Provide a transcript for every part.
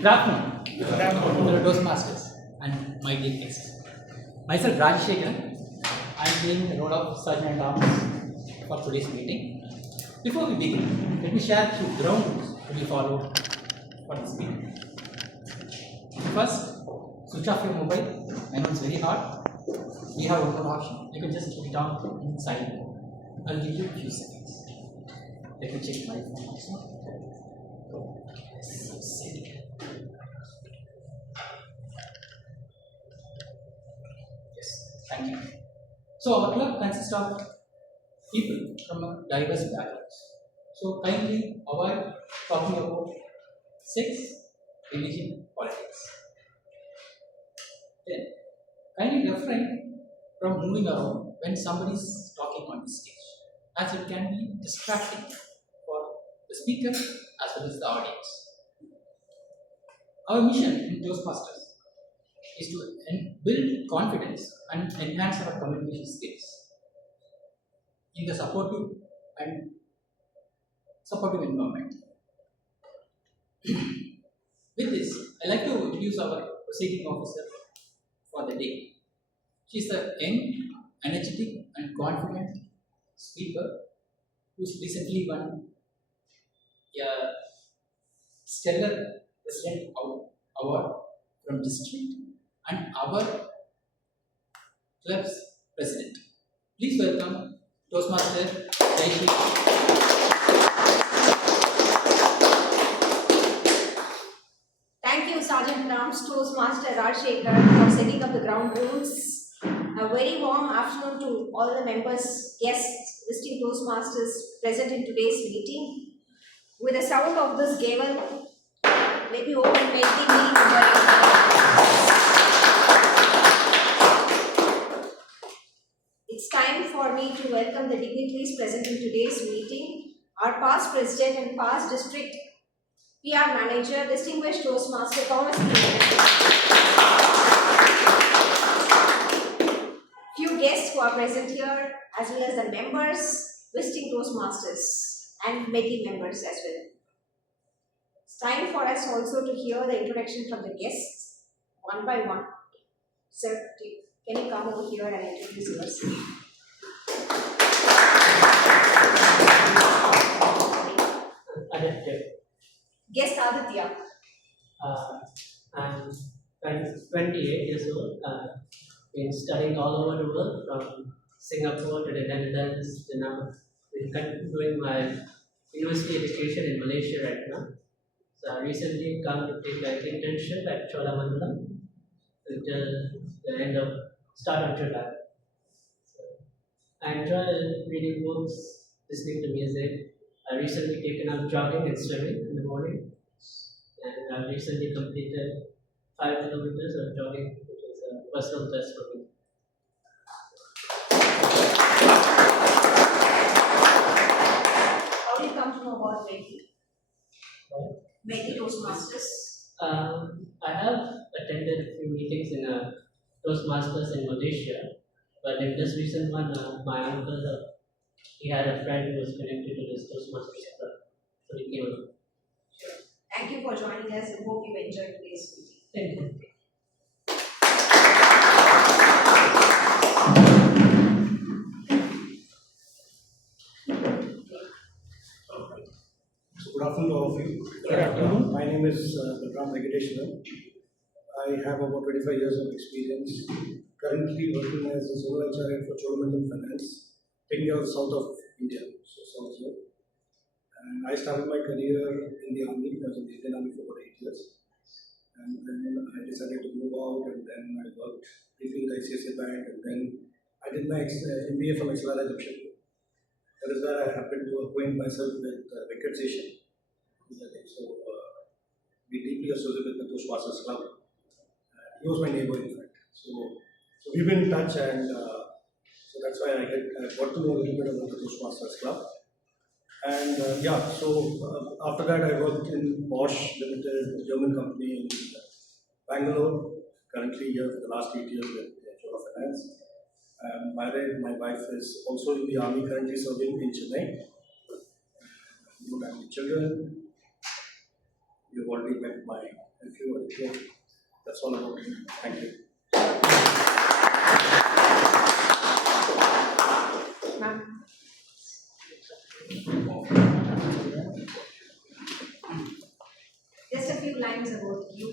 Good afternoon to the Toastmasters and my dear guests. Myself Rajshekharan. I am playing the role of Sergeant at Arms for today's meeting. Before we begin, let me share a few ground rules to be followed for this meeting. First, switch off your mobile. I know it's very hard. We have one more option. You can just put it on inside. I'll give you a few seconds. Let me check my phone also. So silly. Yes, thank you. So our club consists of people from diverse backgrounds. So kindly avoid talking about sex, religion, politics. Then kindly refrain from moving around when somebody is talking on the stage, as it can be distracting for the speaker as well as the audience. Our mission in Toastmasters is to build confidence and enhance our communication skills in the supportive environment. With this, I like to introduce our proceeding officer for the day. She is a young, energetic, and confident speaker who's recently won a stellar president award from district and our club's president. Please welcome Toastmaster Jai. Thank you, Sergeant Rams, Toastmaster Rajshekharan, for setting up the ground rules. A very warm afternoon to all the members, guests, visiting Toastmasters present in today's meeting. With the sound of this gavel, let me open Medley meeting. It's time for me to welcome the dignitaries present in today's meeting. Our past president and past district PR manager, distinguished Toastmaster Thomas. Few guests who are present here, as well as the members, visiting Toastmasters and Medley members as well. It's time for us also to hear the introduction from the guests, one by one. Sir, can you come over here and introduce yourself? Guest Aditya. I'm 28 years old. Been studying all over the world, from Singapore to the Netherlands to now. Been doing my university education in Malaysia right now. So I recently come to take an internship at Cholamandalam until the end of start of July. So I enjoy reading books, listening to music. I recently taken up jogging and swimming in the morning, and I recently completed 5 kilometers of jogging, which is a personal best for me. How do you come to know about Medley Toastmasters? I have attended a few meetings in Toastmasters in Malaysia, but in this recent one, my uncle he had a friend who was connected to this Toastmasters club, so he came along. Sure. Thank you for joining us and hope you enjoyed today's meeting. Thank you. Good afternoon to all of you. Good afternoon. My name is Medley. I have about 25 years of experience. Currently working as a solo HR for Cholamandalam Finance, taking care of the south of India, so south zone. And I started my career in the army. I was in the Indian Army for about 8 years. And then I decided to move out, and then I worked briefly with ICICI Bank, and then I did my MBA from XLR Egyptian. That is where I happened to acquaint myself with Venkateshan. So we deeply associated with the Toastmasters Club. He was my neighbor, in fact. So we've been in touch, and so that's why I got to know a little bit about the Toastmasters Club. And after that I worked in Bosch Limited, a German company in Bangalore. Currently here for the last 8 years with Chola Finance. I'm married. My wife is also in the army, currently serving in Chennai. No family children. You've already met my and few are here. That's all about it. Thank you. Ma'am. Just a few lines about you,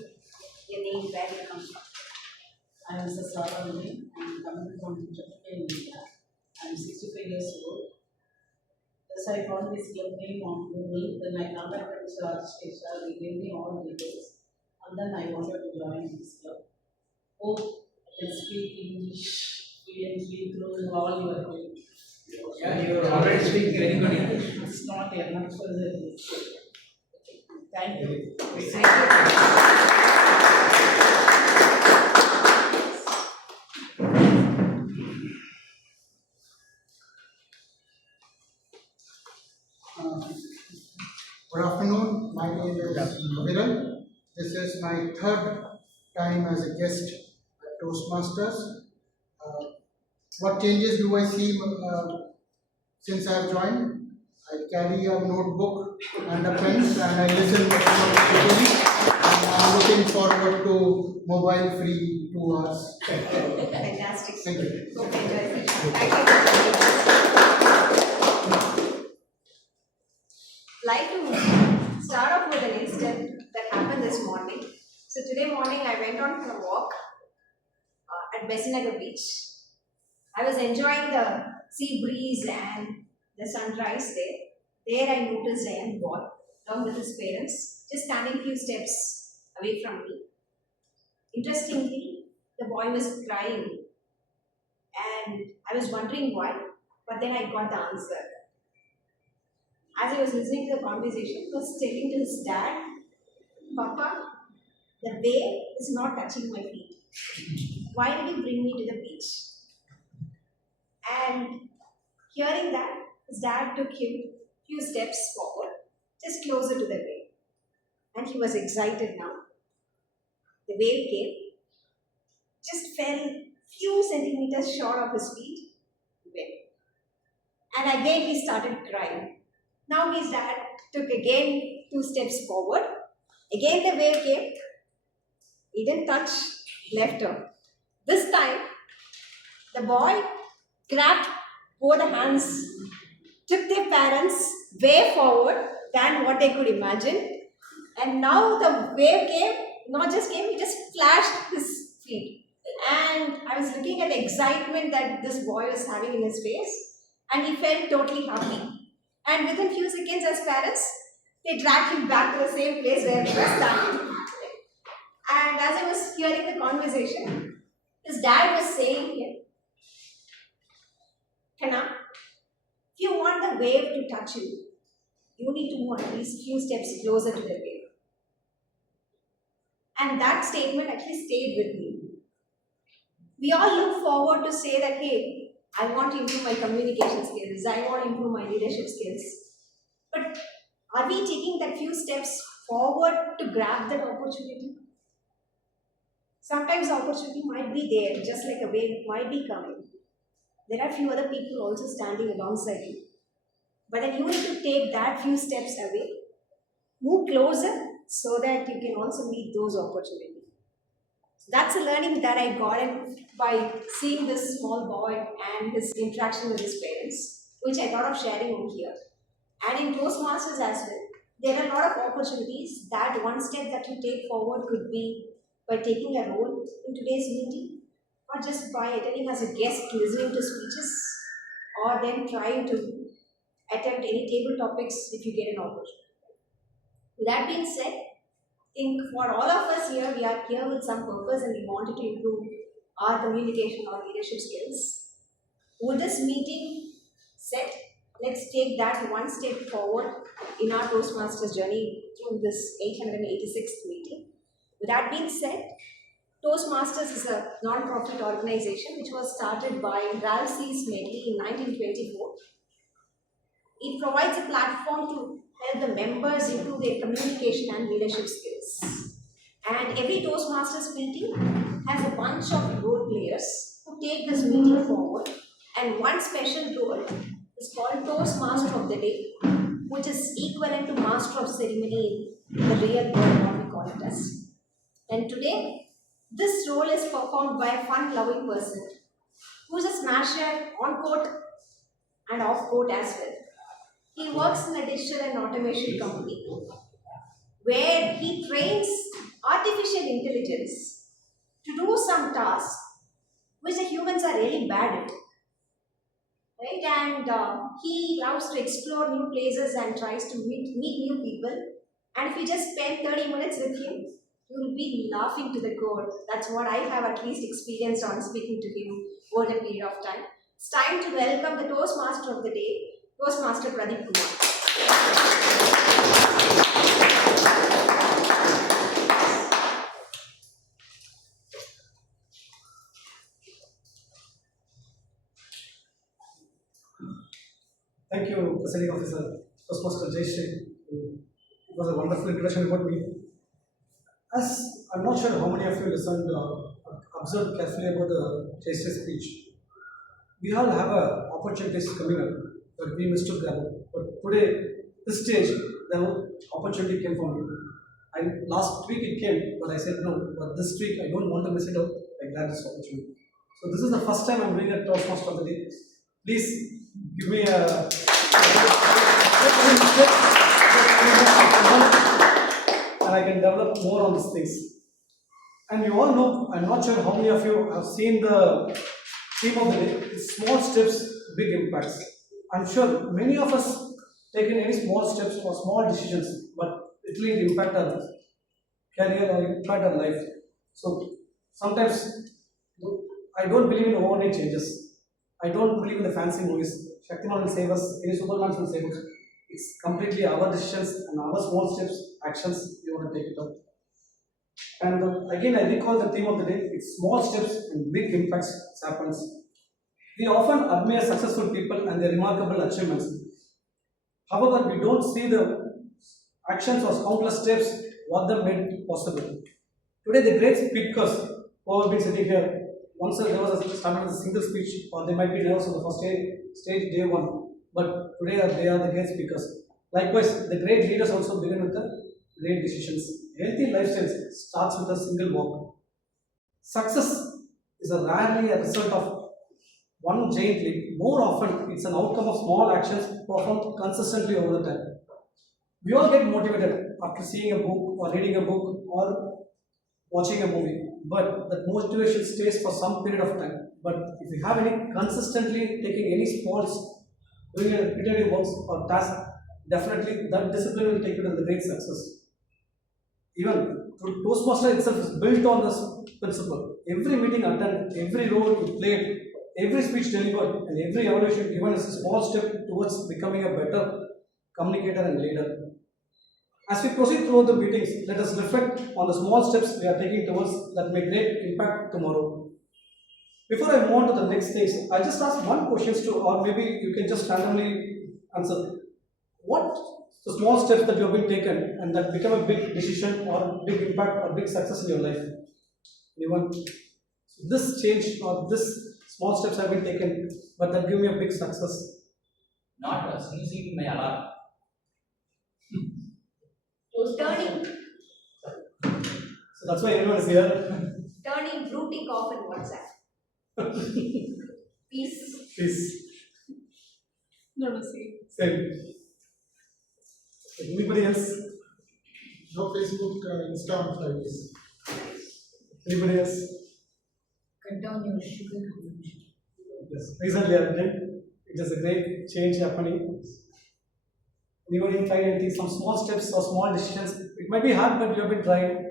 your name, where you come from. I am Mr. Saravani. I am coming from Japan, India. I am 65 years old. Yes, I found this club name on Google. Then I contacted Mr. Architecture. He gave me all details. And then I wanted to join this club. Hope I can speak English fluently through all your help. Yeah, you are already speaking very good English. It's not enough for the Thank you. Good afternoon, my name is Viral. This is my third time as a guest at Toastmasters. What changes do I see since I have joined? I carry a notebook and a pen and I listen carefully. And I'm looking forward to mobile-free 2 hours. Fantastic. Thank you. Hope you enjoy it. Thank you. Like to start off with an incident that happened this morning. So today morning I went on for a walk at Besinagar Beach. I was enjoying the sea breeze and the sunrise there. There I noticed a young boy along with his parents just standing a few steps away from me. Interestingly, the boy was crying and I was wondering why, but then I got the answer. As I was listening to the conversation, he was telling to his dad, Papa, the wave is not touching my feet. Why did you bring me to the beach? And hearing that, his dad took him a few steps forward, just closer to the wave. And he was excited now. The wave came, just fell few centimeters short of his feet, went. And again he started crying. Now his dad took again 2 steps forward. Again the wave came. He didn't touch, left her. This time, the boy grabbed both the hands, took their parents way forward than what they could imagine. And now the wave came, not just came, it just flashed his feet. And I was looking at the excitement that this boy was having in his face, and he felt totally happy. And within few seconds, as parents, they dragged him back to the same place where he was standing. And as I was hearing the conversation, his dad was saying here, Kana, if you want the wave to touch you, you need to move at least few steps closer to the wave. And that statement actually stayed with me. We all look forward to say that, hey, I want to improve my communication skills, I want to improve my leadership skills. But are we taking that few steps forward to grab that opportunity? Sometimes the opportunity might be there, just like a wave might be coming. There are few other people also standing alongside you. But then you need to take that few steps away, move closer so that you can also meet those opportunities. That's a learning that I got by seeing this small boy and his interaction with his parents, which I thought of sharing over here. And in Toastmasters as well, there are a lot of opportunities that one step that you take forward could be by taking a role in today's meeting, or just by attending as a guest, listening to speeches, or then trying to attempt any table topics if you get an opportunity. With that being said, I think for all of us here, we are here with some purpose and we wanted to improve our communication or leadership skills. With this meeting set, let's take that one step forward in our Toastmasters journey through this 886th meeting. With that being said, Toastmasters is a non-profit organization which was started by Ralph C. Medley in 1924. It provides a platform to help the members improve their communication and leadership skills. And every Toastmasters meeting has a bunch of role players who take this meeting forward. And one special role is called Toastmaster of the Day, which is equivalent to Master of Ceremony in the real world, what we call it as. And today, this role is performed by a fun-loving person who is a smasher on court and off court as well. He works in a digital and automation company where he trains artificial intelligence to do some tasks which the humans are really bad at. Right? And he loves to explore new places and tries to meet new people. And if you just spend 30 minutes with him, you will be laughing to the core. That's what I have at least experienced on speaking to him over the period of time. It's time to welcome the Toastmaster of the day, Toastmaster Pradeep Kumar. Thank you, Presiding Officer, Toastmaster Jay Shri. It was a wonderful introduction about me. As I'm not sure how many of you listened, observed carefully about the Jay Shri speech. We all have opportunities coming up, but we mistook them. But today, this stage, the opportunity came for me. Last week it came, but I said no. But this week I don't want to miss it out. I grab this opportunity. So this is the first time I'm doing a Toastmaster of the day. Please give me a and I can develop more on these things. And you all know, I'm not sure how many of you have seen the theme of the day, small steps, big impacts. I'm sure many of us taken any small steps or small decisions, but it will impact our career or impact our life. So sometimes I don't believe in overnight changes. I don't believe in the fancy movies. Shaktiman will save us, any Superman will save us. It's completely our decisions and our small steps, actions, we want to take it up. And again, I recall the theme of the day, it's small steps and big impacts happens. We often admire successful people and their remarkable achievements. However, we don't see the actions or countless steps what they made possible. Today, the great speakers who have been sitting here, once there was a started with a single speech, or they might be nervous on the first stage day one, but today they are the great speakers. Likewise, the great leaders also begin with the great decisions. Healthy lifestyles starts with a single walk. Success is rarely a result of one giant leap. More often, it's an outcome of small actions performed consistently over the time. We all get motivated after seeing a book or reading a book or watching a movie, but that motivation stays for some period of time. But if you have any consistently taking any small, doing a repetitive works or task, definitely that discipline will take you to the great success. Even Toastmaster itself is built on this principle. Every meeting attended, every role you played, every speech delivered, and every evaluation given is a small step towards becoming a better communicator and leader. As we proceed through the meetings, let us reflect on the small steps we are taking towards that may great impact tomorrow. Before I move on to the next stage, I'll just ask one question to, or maybe you can just randomly answer. What the small steps that you have been taken and that become a big decision or big impact or big success in your life? Anyone? So this change or this small steps have been taken, but that give me a big success. Not sneezing my alarm. Turning So that's why everyone is here. brooding off in WhatsApp. Peace. Please. No, see. Same. Anybody else? No Facebook, Insta on Fridays. Anybody else? Cut down your sugar consumption. Yes. Recently I did. It is a great change happening. Anybody tried anything? Some small steps or small decisions. It might be hard, but you have been trying.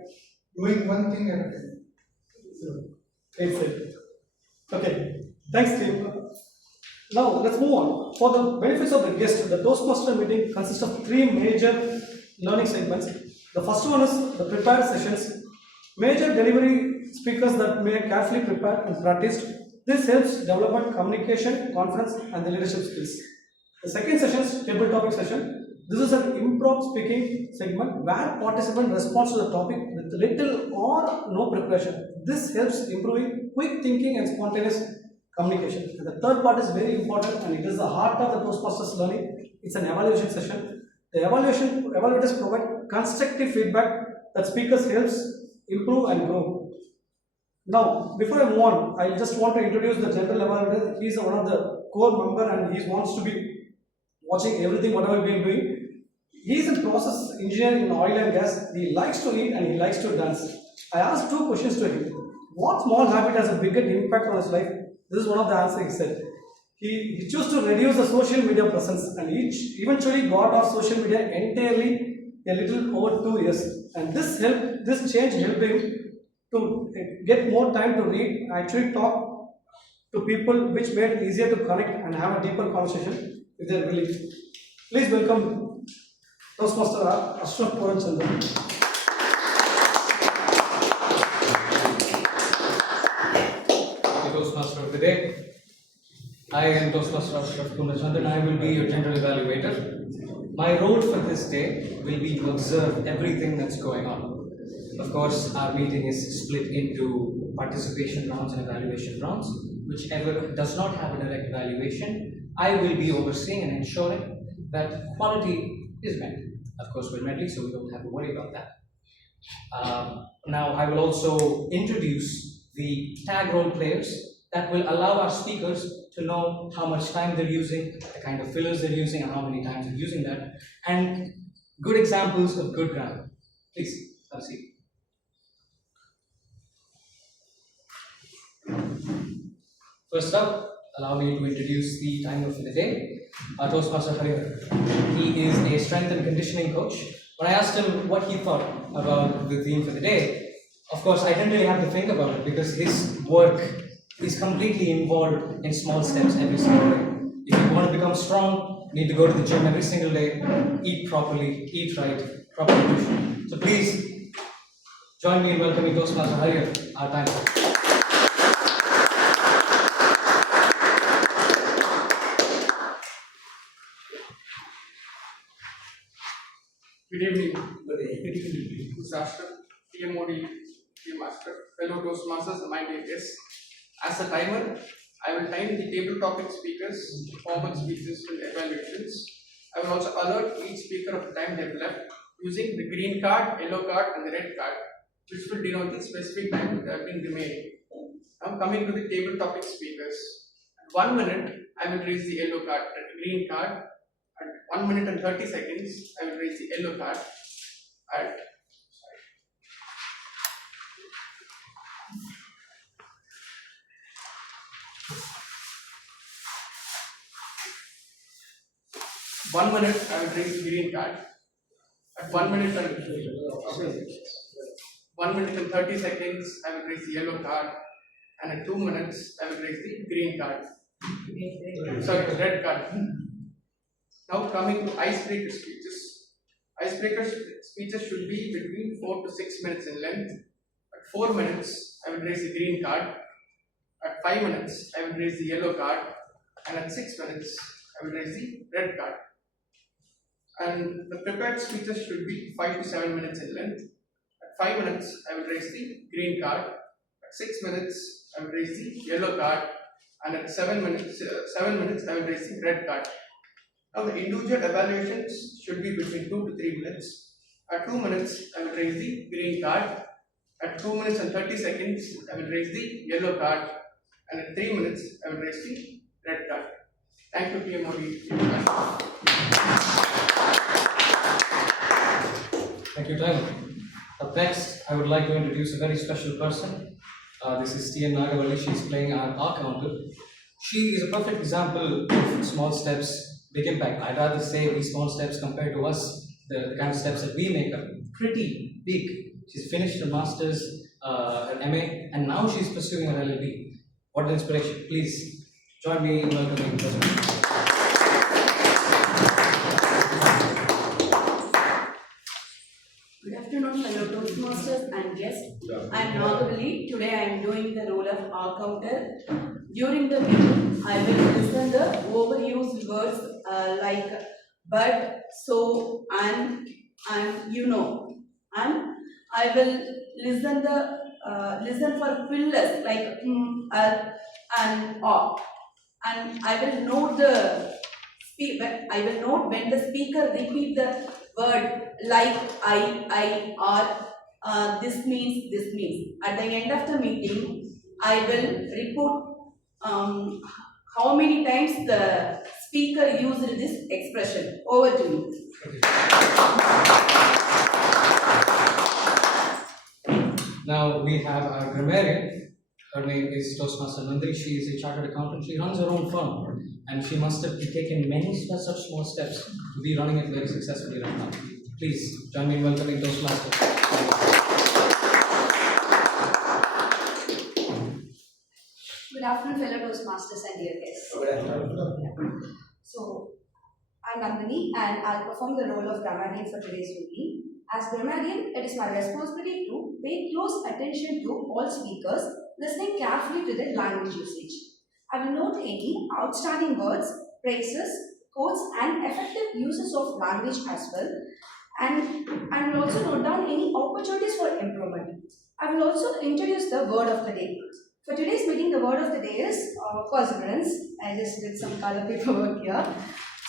Doing one thing at a time. So, great set. Okay. Thanks, team. Now let's move on. For the benefits of the guest, the Toastmaster meeting consists of 3 major learning segments. The first one is the prepared sessions. Major delivery speakers that may carefully prepare and practiced. This helps develop communication, confidence, and the leadership skills. The second session is table topic session. This is an improv speaking segment where participant responds to the topic with little or no preparation. This helps improving quick thinking and spontaneous communication. And the third part is very important and it is the heart of the Toastmasters learning. It's an evaluation session. The evaluators provide constructive feedback that speakers helps improve and grow. Now, before I move on, I just want to introduce the general evaluator. He is one of the core member and he wants to be watching everything whatever we are doing. He is a process engineer in oil and gas. He likes to eat and he likes to dance. I asked two questions to him. What small habit has a bigger impact on his life? This is one of the answers he said. He chose to reduce the social media presence and eventually got off social media entirely a little over 2 years. And this change helped him to get more time to read, actually talk to people, which made it easier to connect and have a deeper conversation if they're willing. Please welcome Toastmaster Ashraf Puranchandran. Toastmaster of the day. I am Toastmaster Ashraf Puranchandran. I will be your general evaluator. My role for this day will be to observe everything that's going on. Of course, our meeting is split into participation rounds and evaluation rounds. Whichever does not have a direct evaluation, I will be overseeing and ensuring that quality is met. Of course, we're Medley, so we don't have to worry about that. Now, I will also introduce the tag role players that will allow our speakers to know how much time they're using, the kind of fillers they're using, and how many times they're using that, and good examples of good grammar. Please, have a seat. First up, allow me to introduce the timer for the day, our Toastmaster Harir. He is a strength and conditioning coach. When I asked him what he thought about the theme for the day, of course, I didn't really have to think about it because his work is completely involved in small steps every single day. If you want to become strong, you need to go to the gym every single day, eat properly, eat right, proper nutrition. So please, join me in welcoming Toastmaster Harir, our timer. Good evening. This is Ashraf, TMOD, Team Master, fellow Toastmasters, my dear guests. As a timer, I will time the table topic speakers, performance speeches, and evaluations. I will also alert each speaker of the time they have left using the green card, yellow card, and the red card, which will denote the specific time they have been remaining. Now, coming to the table topic speakers. At 1 minute, I will raise the yellow card, the green card. At 1 minute and 30 seconds, I will raise the yellow card. At 1 minute, I will raise the green card. At 1 minute and 1 minute and 30 seconds, I will raise the yellow card. And at 2 minutes, I will raise the green card. Sorry, the red card. Now coming to icebreaker speeches. Icebreaker speeches should be between 4 to 6 minutes in length. At 4 minutes, I will raise the green card. At 5 minutes, I will raise the yellow card. And at 6 minutes, I will raise the red card. And the prepared speeches should be 5 to 7 minutes in length. At 5 minutes, I will raise the green card. At 6 minutes, I will raise the yellow card. And at 7 minutes, I will raise the red card. Now the individual evaluations should be between 2 to 3 minutes. At 2 minutes, I will raise the green card. At 2 minutes and 30 seconds, I will raise the yellow card. And at 3 minutes, I will raise the red card. Thank you, PMOD. Thank you, Tyler. Up next, I would like to introduce a very special person. This is T.N. Nagavalli. She is playing our counter. She is a perfect example of small steps, big impact. I'd rather say these small steps compared to us, the kind of steps that we make are pretty big. She's finished her master's, her MA, and now she's pursuing her LLB. What an inspiration. Please join me in welcoming her. Good afternoon, fellow Toastmasters and guests. I am Nagavalli. Today I am doing the role of R-counter. During the meeting, I will listen the overused words like but, so, and you know. And I will listen for fillers like and or. And I will note when the speaker repeat the word like I, or this means, this means. At the end of the meeting, I will report how many times the speaker used this expression. Over to you. Now we have our grammarian. Her name is Toastmaster Medley. She is a chartered accountant. She runs her own firm, and she must have taken many such small steps to be running it very successfully right now. Please join me in welcoming Toastmaster. Good afternoon, fellow Toastmasters and dear guests. So, I'm Nandini and I'll perform the role of grammarian for today's meeting. As grammarian, it is my responsibility to pay close attention to all speakers, listening carefully to their language usage. I will note any outstanding words, phrases, quotes and effective uses of language as well. And I will also note down any opportunities for improvement. I will also introduce the word of the day. For today's meeting, the word of the day is perseverance. I just did some color paperwork here.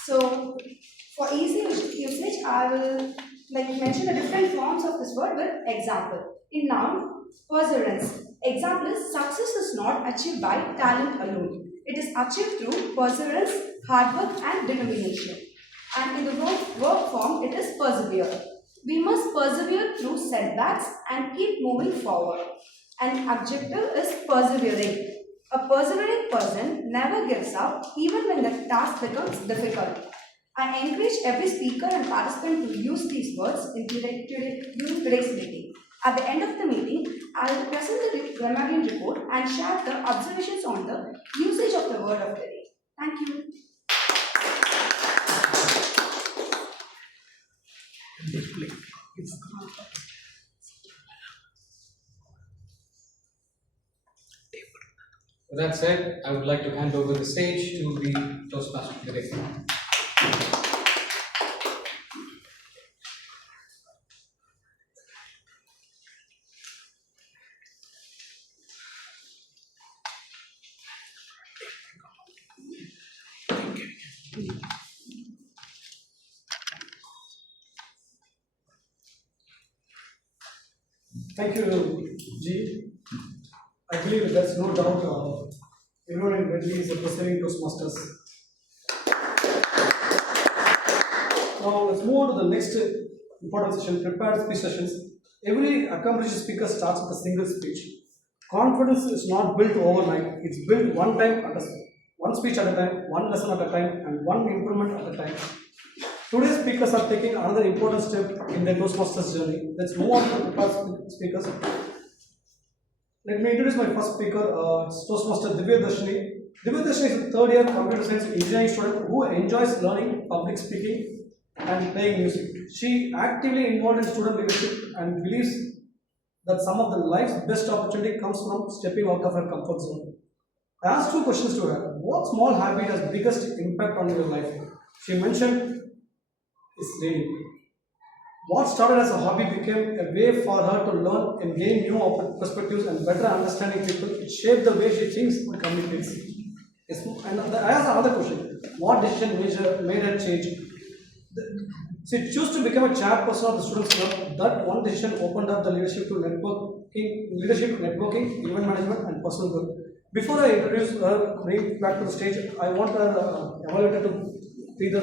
So, for easy usage, I will mention the different forms of this word with example. In noun, perseverance. Example is success is not achieved by talent alone. It is achieved through perseverance, hard work and determination. And in the verb form, it is persevere. We must persevere through setbacks and keep moving forward. And adjective is persevering. A persevering person never gives up even when the task becomes difficult. I encourage every speaker and participant to use these words during today's meeting. At the end of the meeting, I will present the grammarian report and share the observations on the usage of the word of the day. Thank you. With that said, I would like to hand over the stage to the Toastmaster today. Thank you, G. I believe there's no doubt everyone in Medley is representing Toastmasters. Now let's move on to the next important session, prepared speech sessions. Every accomplished speaker starts with a single speech. Confidence is not built overnight. It's built one speech at a time, one lesson at a time, and one improvement at a time. Today's speakers are taking another important step in their Toastmasters journey. Let's move on to the prepared speakers. Let me introduce my first speaker, Toastmaster Divya Darshini. Divya Darshini is a third-year computer science engineering student who enjoys learning public speaking and playing music. She actively involved in student leadership and believes that some of the life's best opportunity comes from stepping out of her comfort zone. I asked two questions to her. What small habit has biggest impact on your life? She mentioned is reading. What started as a hobby became a way for her to learn and gain new perspectives and better understanding people. It shaped the way she thinks and communicates. Yes, and I asked another question. What decision made her change? She chose to become a chairperson of the Students' Club. That one decision opened up the leadership, networking, event management, and personal growth. Before I introduce her, bring back to the stage, I want her evaluator to read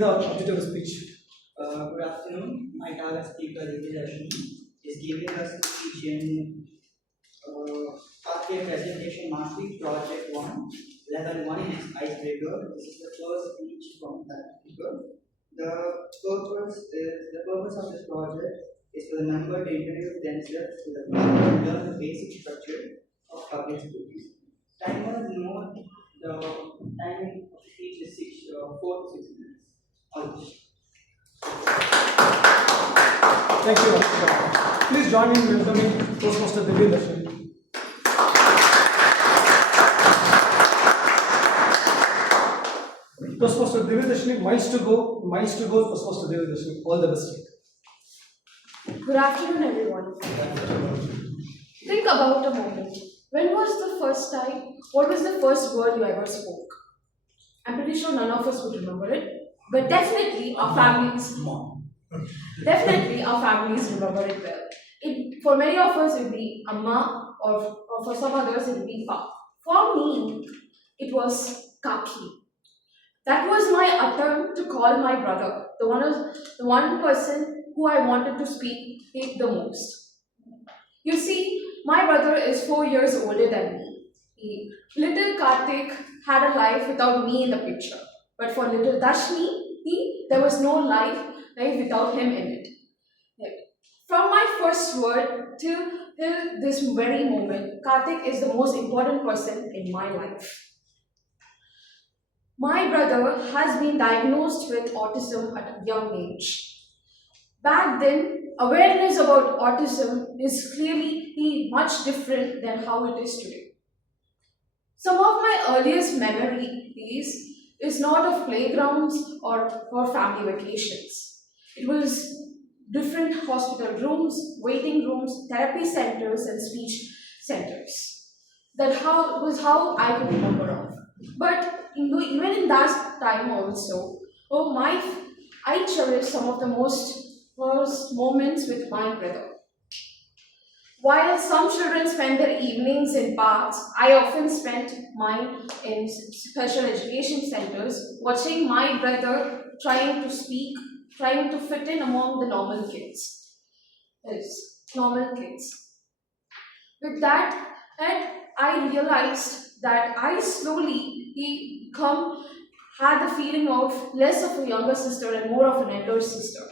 the objective of the speech. Good afternoon. My target speaker is giving us a speech in Pathway Presentation Mastery Project 1, Level 1 in Icebreaker. This is the first speech from that speaker. The purpose of this project is for the member to introduce themselves to the group and learn the basic structure of public speaking. Timers note the timing of the speech is 4 to 6 minutes. Thank you. Please join me in welcoming Toastmaster Divya Darshini. Toastmaster Divya Darshini, miles to go, Toastmaster Divya Darshini. All the best. Good afternoon, everyone. Think about a moment. When was the first time? What was the first word you ever spoke? I'm pretty sure none of us would remember it, but definitely our families. Mom. Definitely, our families remember it well. For many of us, it would be Amma, or for some others, it would be Pa. For me, it was Kaki. That was my attempt to call my brother, the one person who I wanted to speak the most. You see, my brother is 4 years older than me. Little Karthik had a life without me in the picture. But for little Dashni, there was no life without him in it. From my first word till this very moment, Karthik is the most important person in my life. My brother has been diagnosed with autism at a young age. Back then, awareness about autism is clearly much different than how it is today. Some of my earliest memories is not of playgrounds or family vacations. It was different hospital rooms, waiting rooms, therapy centers, and speech centers. Was how I could remember of. But even in that time also, I cherish some of the most moments with my brother. While some children spend their evenings in parks, I often spent mine in special education centers, watching my brother trying to speak, trying to fit in among the normal kids. Yes, normal kids. With that, I realized that I slowly had the feeling of less of a younger sister and more of an elder sister.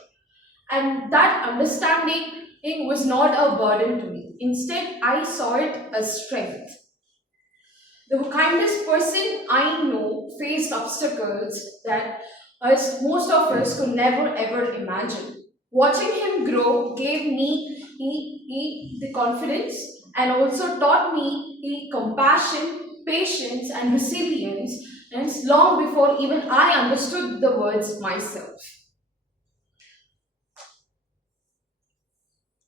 And that understanding was not a burden to me. Instead, I saw it as strength. The kindest person I know faced obstacles that as most of us could never ever imagine. Watching him grow gave me the confidence and also taught me compassion, patience, and resilience, and long before even I understood the words myself.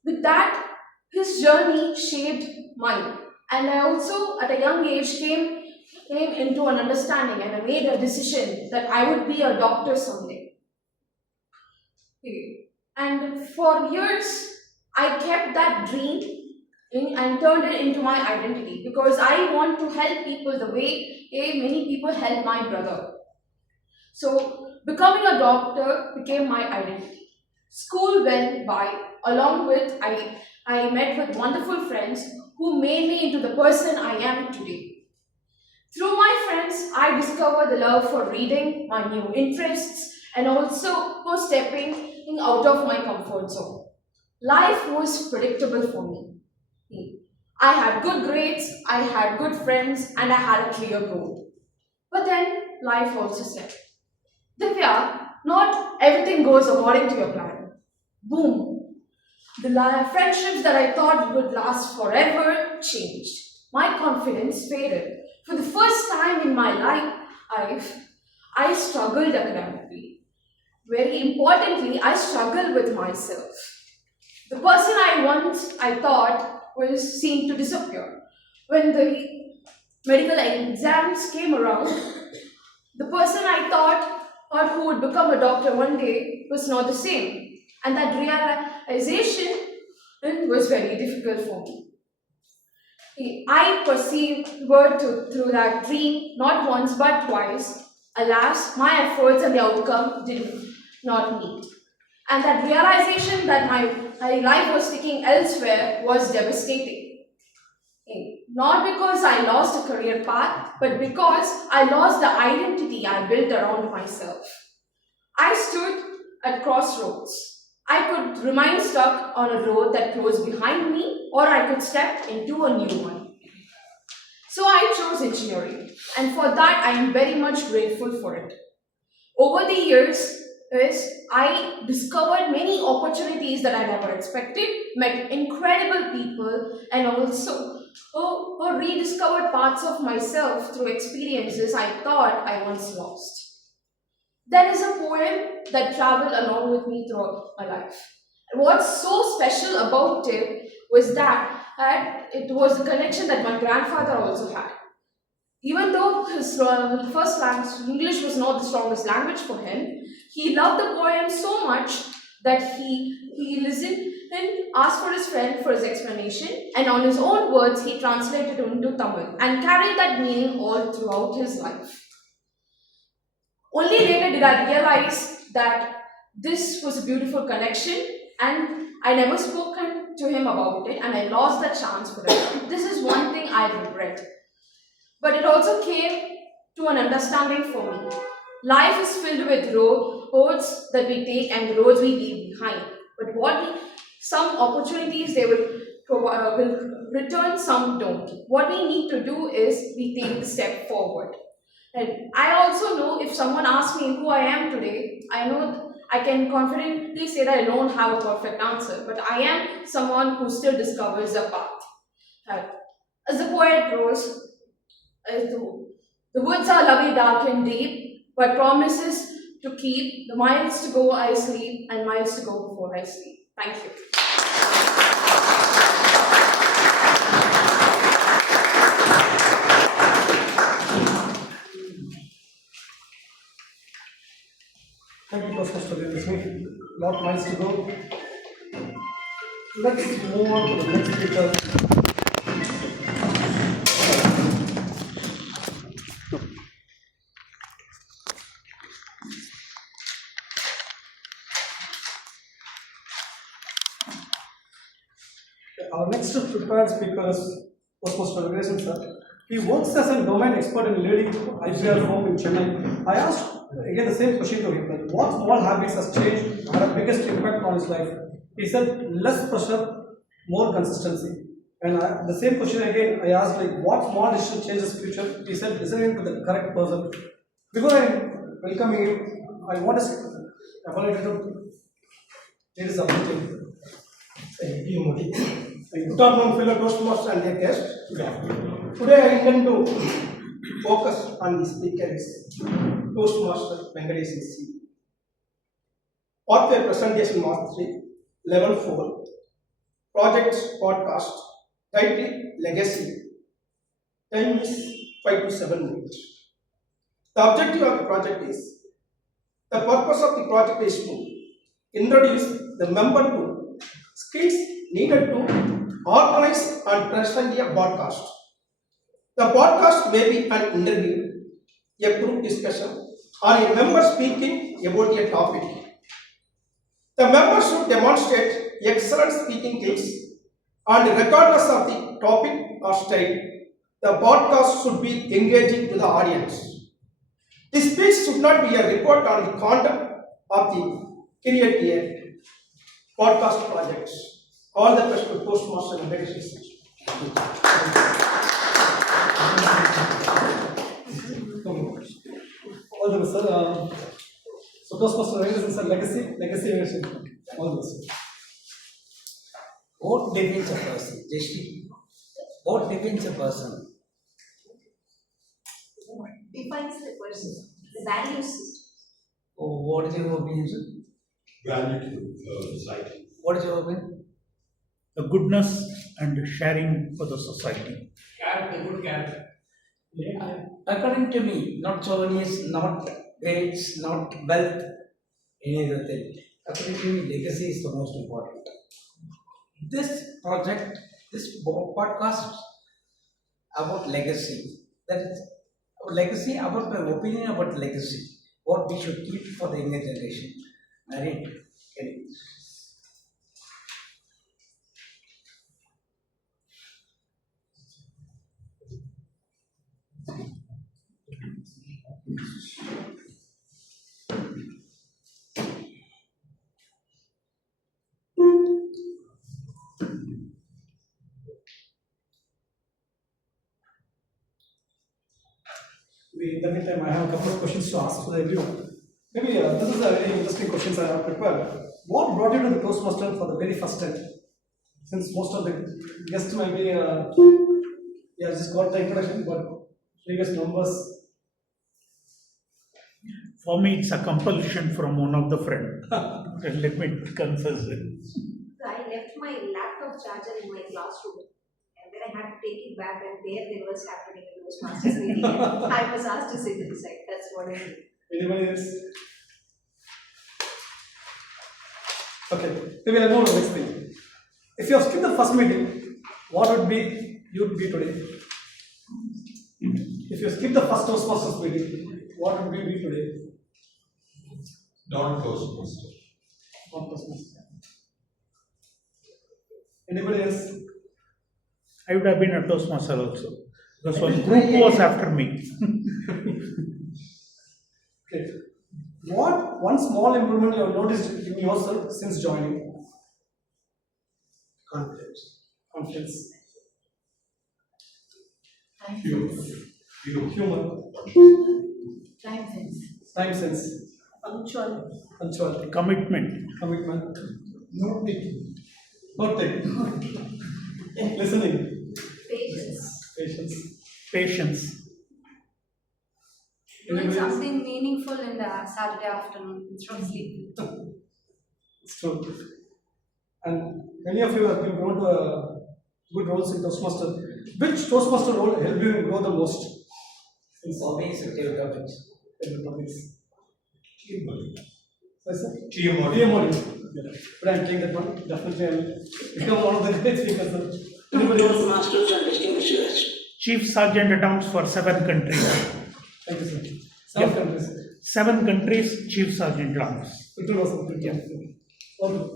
With that, his journey shaped mine. And I also, at a young age, came into an understanding and I made a decision that I would be a doctor someday. And for years, I kept that dream and turned it into my identity because I want to help people the way many people help my brother. So, becoming a doctor became my identity. School went by, along with I met with wonderful friends who made me into the person I am today. Through my friends, I discovered the love for reading, my new interests, and also for stepping out of my comfort zone. Life was predictable for me. I had good grades, I had good friends, and I had a clear goal. But then life also said, Divya, not everything goes according to your plan. Boom! The friendships that I thought would last forever changed. My confidence faded. For the first time in my life, I struggled academically. Very importantly, I struggled with myself. The person I thought seemed to disappear. When the medical exams came around, the person I thought who would become a doctor one day was not the same. And that realization was very difficult for me. I perceived through that dream not once but twice. Alas, my efforts and the outcome did not meet. And that realization that my life was taking elsewhere was devastating. Not because I lost a career path, but because I lost the identity I built around myself. I stood at crossroads. I could remain stuck on a road that closed behind me, or I could step into a new one. So I chose engineering, and for that I am very much grateful for it. Over the years, I discovered many opportunities that I never expected, met incredible people, and also rediscovered parts of myself through experiences I thought I once lost. There is a poem that traveled along with me throughout my life. And what's so special about it was that it was a connection that my grandfather also had. Even though his first language, English, was not the strongest language for him, he loved the poem so much that he listened and asked for his friend for his explanation, and on his own words he translated into Tamil and carried that meaning all throughout his life. Only later did I realize that this was a beautiful connection, and I never spoken to him about it, and I lost that chance for it. This is one thing I regret. But it also came to an understanding for me. Life is filled with roads that we take and roads we leave behind. But some opportunities they will return, some don't. What we need to do is we take the step forward. And I also know if someone asks me who I am today, I know I can confidently say that I don't have a perfect answer, but I am someone who still discovers a path. As the poet goes, the woods are lovely, dark and deep, but promises to keep. The miles to go I sleep, and miles to go before I sleep. Thank you. Thank you, Professor, for with me. Lot miles to go. Let's move on to the next speaker. Our next prepared speaker is Postmaster Venkateshan sir. He works as a domain expert in leading IPR firm in Chennai. I asked again the same question to him, that what small habits has changed had the biggest impact on his life. He said less pressure, more consistency. And the same question again I asked, like, what small decision changes his future? He said listening to the correct person. Before I welcoming him, I want to apologize to there is something. Thank you, Modi. Good afternoon, fellow Toastmasters and their guests. Today I intend to focus on the speaker is Toastmaster Venkateshan C. Pathway Presentation Mastery, Level 4, Projects Podcast, title Legacy. Time is 5 to 7 minutes. The objective of the project is, the purpose of the project is to introduce the member to skills needed to organize and present a podcast. The podcast may be an interview, a group discussion, or a member speaking about a topic. The member should demonstrate excellent speaking skills, and regardless of the topic or style, the podcast should be engaging to the audience. The speech should not be a report on the content of the creative podcast projects. All the best to Toastmaster and Venkateshan. All the best, sir. So Toastmaster Venkateshan sir, legacy version. All the best. What defines a person? What defines a person? Defines the person, the value system. Oh, what is your opinion, sir? Value to society. What is your opinion? The goodness and sharing for the society. Character, good character. According to me, not souvenirs, not grades, not wealth, any other thing. According to me, legacy is the most important. This project, this podcast about legacy, that is legacy, about my opinion about legacy, what we should keep for the younger generation. Married. Okay. In the meantime, I have a couple of questions to ask to everyone. Maybe this is a very interesting questions I have prepared. What brought you to the Toastmaster for the very first time? Since most of the guests might be, just got the introduction, but previous numbers. For me, it's a compulsion from one of the friends. Let me confess it. I left my laptop charger in my classroom, and then I had to take it back, and there was happening in Toastmasters meeting. I was asked to sit inside. That's what I did. Anybody else? Okay, maybe I'll move to the next thing. If you have skipped the first meeting, what would be you'd be today? If you skip the first Toastmasters meeting, what would we be today? Non-Toastmaster. Not Toastmaster. Anybody else? I would have been a Toastmaster also. Because one group was after me. Okay. What one small improvement you have noticed in yourself since joining? Confidence. Confidence. Humor. Time sense. Time sense. Punctual. Punctuality. Commitment. Commitment. Note taking. Not taking. Listening. Patience. Patience. Patience. Doing Anybody else? something meaningful in the Saturday afternoon instead of sleeping. It's true. And many of you have been grown to good roles in Toastmaster. Which Toastmaster role helped you grow the most? For me, it's a table topics. Table topics. Teamwork. TMOD. But I'm taking that one. Definitely I'll become one of the great speakers. Anybody else? Toastmasters and distinguished guests. Chief Sergeant at Arms for 7 countries. Thank you, sir. Some countries. 7 countries, Chief Sergeant at Arms. It was good. Yeah. Okay.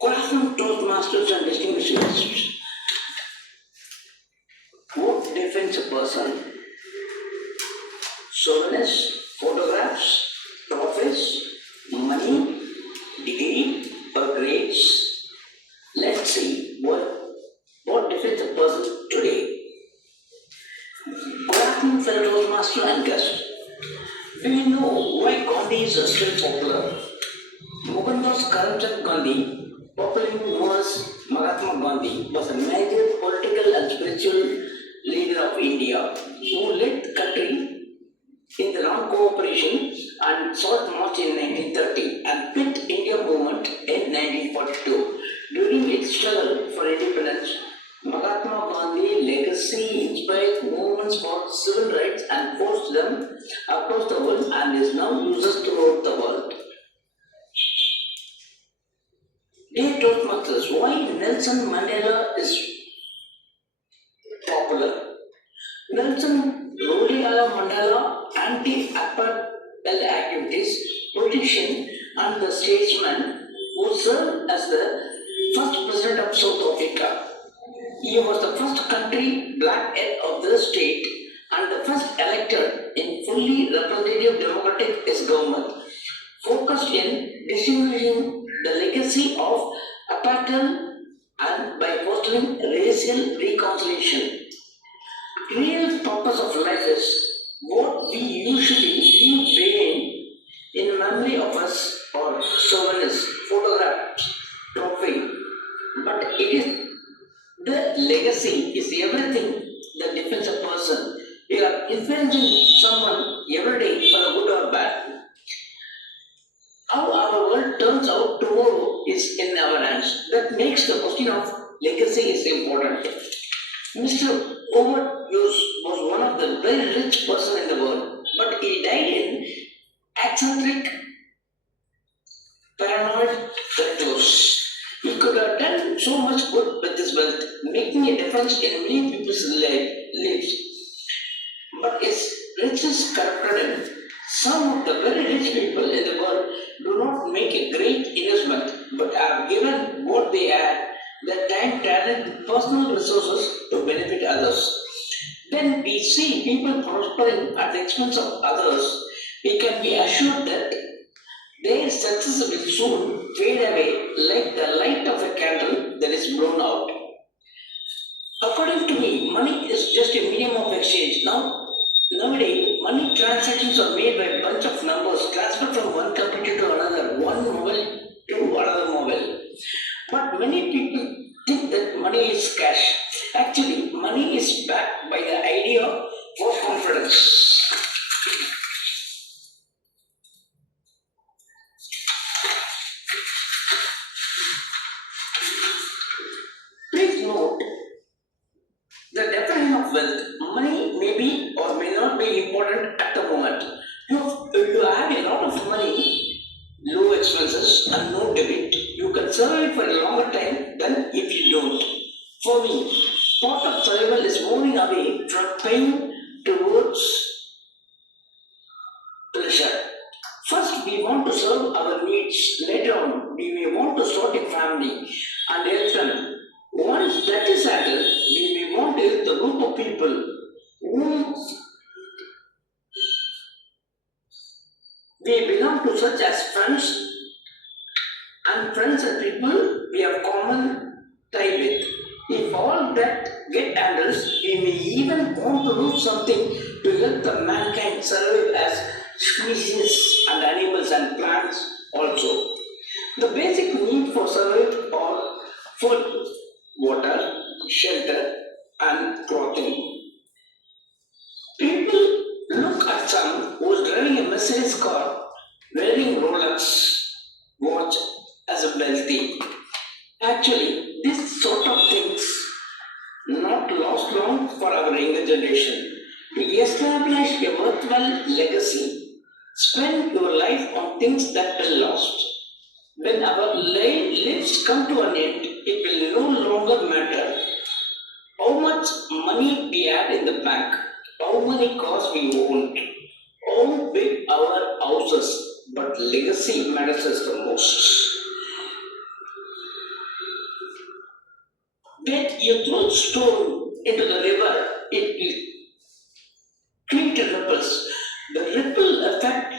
Good afternoon, Toastmasters and distinguished guests. What defines a person? Souvenirs, photographs, trophies, money, degree, or grades? Let's see what defines a person today. Good afternoon, fellow Toastmaster and guests. Do you know why Gandhi is still popular? Mohandas Karamchand Gandhi, popularly known as Mahatma Gandhi, was a major political and spiritual leader of India who led the country in the non-cooperation and sought march in 1930 and quit India movement in 1942. During its struggle for independence, Mahatma Gandhi's legacy inspired movements for civil rights and forced them across the world and is now used throughout the world. Dear Toastmasters, why Nelson Mandela is popular? Nelson Rodiala Mandela, anti-apartheid activities, politician and the statesman who served as the first president of South Africa. He was the first country black head of the state and the first elected in fully representative democratic government, focused in distinguishing the legacy of apartheid and by fostering racial reconciliation. Real purpose of life is what we usually leave behind in memory of us or souvenirs, photographs, trophy, but it is the legacy is everything that defines a person. We are influencing someone every day for good or bad. How our world turns out tomorrow is in our hands. That makes the question of legacy is important. Mr. Howard Hughes was one of the very rich person in the world, but he died in eccentric, paranoid recluse. He could have done so much good with his wealth, making a difference in many people's lives. But his riches corrupted him. Some of the very rich people in the world do not make a great investment, but have given what they had, their time, talent, personal resources to benefit others. When we see people prospering at the expense of others, we can be assured that their success will soon fade away like the light of a candle that is blown out. According to me, money is just a medium of exchange. Nowadays, money transactions are made by a bunch of numbers transferred from one computer to another, one mobile to another mobile. But many people think that money is cash. Actually, money is backed by the idea for confidence. Please note the definition of wealth. Money may be or may not be important at the moment. You survive for a longer time than if you don't. For me, part of survival is moving away from pain towards pleasure. First, we want to serve our needs. Later on, we may want to start a family and help them. Once that is settled, we may want to help the group of people whom we belong to, such as friends and people we have common tie with. If all that get handled, we may even want to do something to help the mankind survive as species and animals and plants also. The basic need for survival are food, water, shelter, and clothing. People look at some who is driving a Mercedes car, wearing Rolex watch as a wealthy. Actually, this sort of things not last long for our younger generation. To establish a worthwhile legacy, spend your life on things that will last. When our lives come to an end, it will no longer matter how much money we have in the bank, how many cars we own, how big our houses, but legacy matters us the most. Get your throat stone into the river, it will create ripples. The ripple effect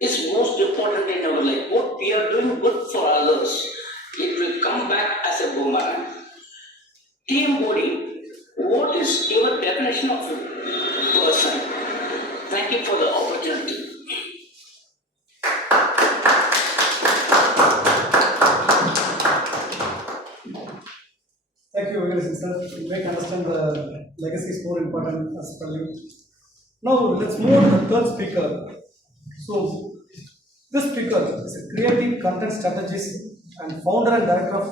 is most important in our life. What we are doing good for others, it will come back as a boomerang. Team body, what is your definition of a person? Thank you for the opportunity. Thank you, Vignesh sir. You make understand the legacy is more important as spelling. Now let's move on to the third speaker. So this speaker is a creative content strategist and founder and director of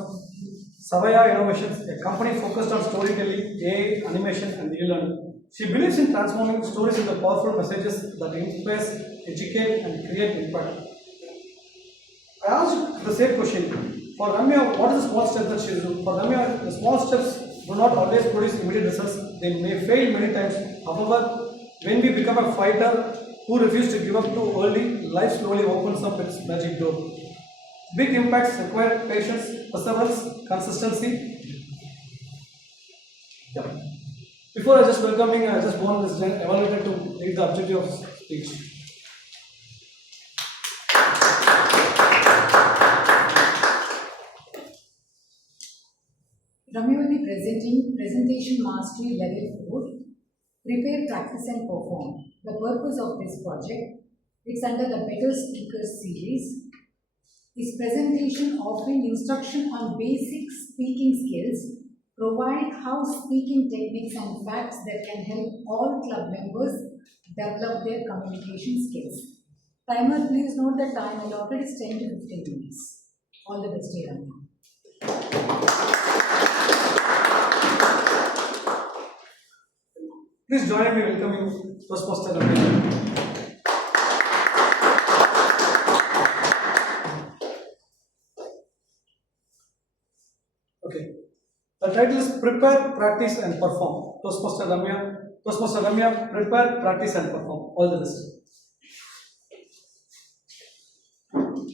Savaya Innovations, a company focused on storytelling, AI, animation, and e-learning. She believes in transforming stories into powerful messages that inspire, educate, and create impact. I asked the same question. For Ramya, what is the small step that she will do? For Ramya, the small steps do not always produce immediate results. They may fail many times. However, when we become a fighter who refuses to give up too early, life slowly opens up its magic door. Big impacts require patience, perseverance, consistency. Yeah. Before I just welcoming, I just want this evaluator to read the objective of speech. Ramya will be presenting Presentation Mastery Level 4, Prepare, Practice and Perform. The purpose of this project, it's under the Better Speakers series, is presentation offering instruction on basic speaking skills, provide how speaking techniques and facts that can help all club members develop their communication skills. Timer, please note the time allotted is 10 to 15 minutes. All the best, Ramya. Please join me in welcoming Toastmaster Ramya. Okay. The title is Prepare, Practice and Perform. Toastmaster Ramya, prepare, practice and perform. All the best.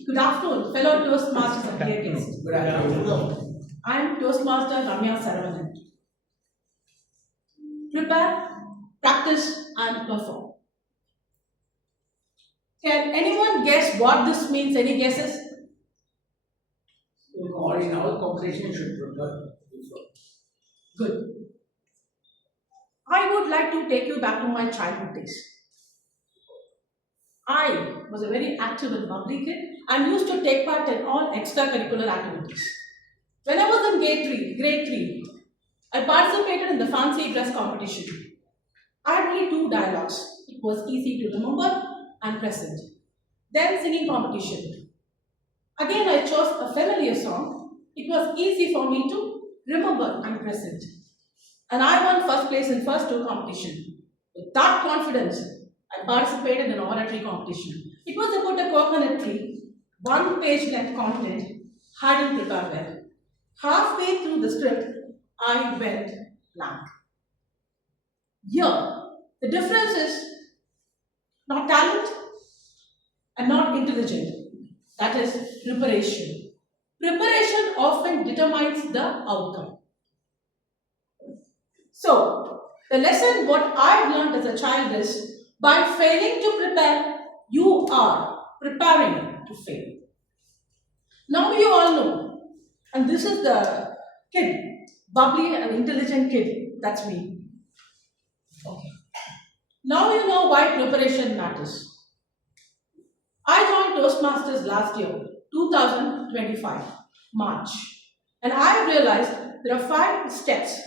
Good afternoon, fellow Toastmasters and dear guests. Good afternoon. I am Toastmaster Ramya Saravanan. Prepare, practice and perform. Can anyone guess what this means? Any guesses? In our competition, you should prepare. Good. I would like to take you back to my childhood days. I was a very active and bubbly kid and used to take part in all extracurricular activities. When I was in grade 3, I participated in the fancy dress competition. I had only 2 dialogues. It was easy to remember and present. Then singing competition. Again, I chose a familiar song. It was easy for me to remember and present. And I won first place in first 2 competition. With that confidence, I participated in oratory competition. It was about a coconut tree, 1 page length content, hadn't prepared well. Halfway through the script, I went blank. Here, the difference is not talent and not intelligent. That is preparation. Preparation often determines the outcome. So, the lesson what I've learned as a child is by failing to prepare, you are preparing to fail. Now you all know, and this is the kid, bubbly and intelligent kid, that's me. Okay. Now you know why preparation matters. I joined Toastmasters last year, 2025, March, and I realized there are 5 steps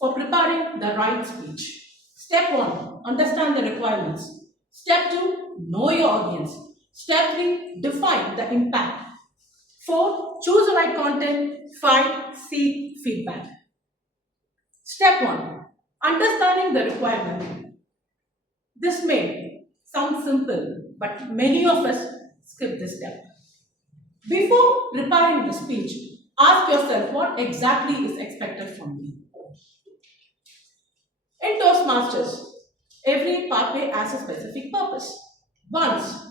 for preparing the right speech. Step 1, understand the requirements. Step 2, know your audience. Step 3, define the impact. 4, choose the right content. 5, seek feedback. Step 1, understanding the requirement. This may sound simple, but many of us skip this step. Before preparing the speech, ask yourself what exactly is expected from me. In Toastmasters, every pathway has a specific purpose. Once,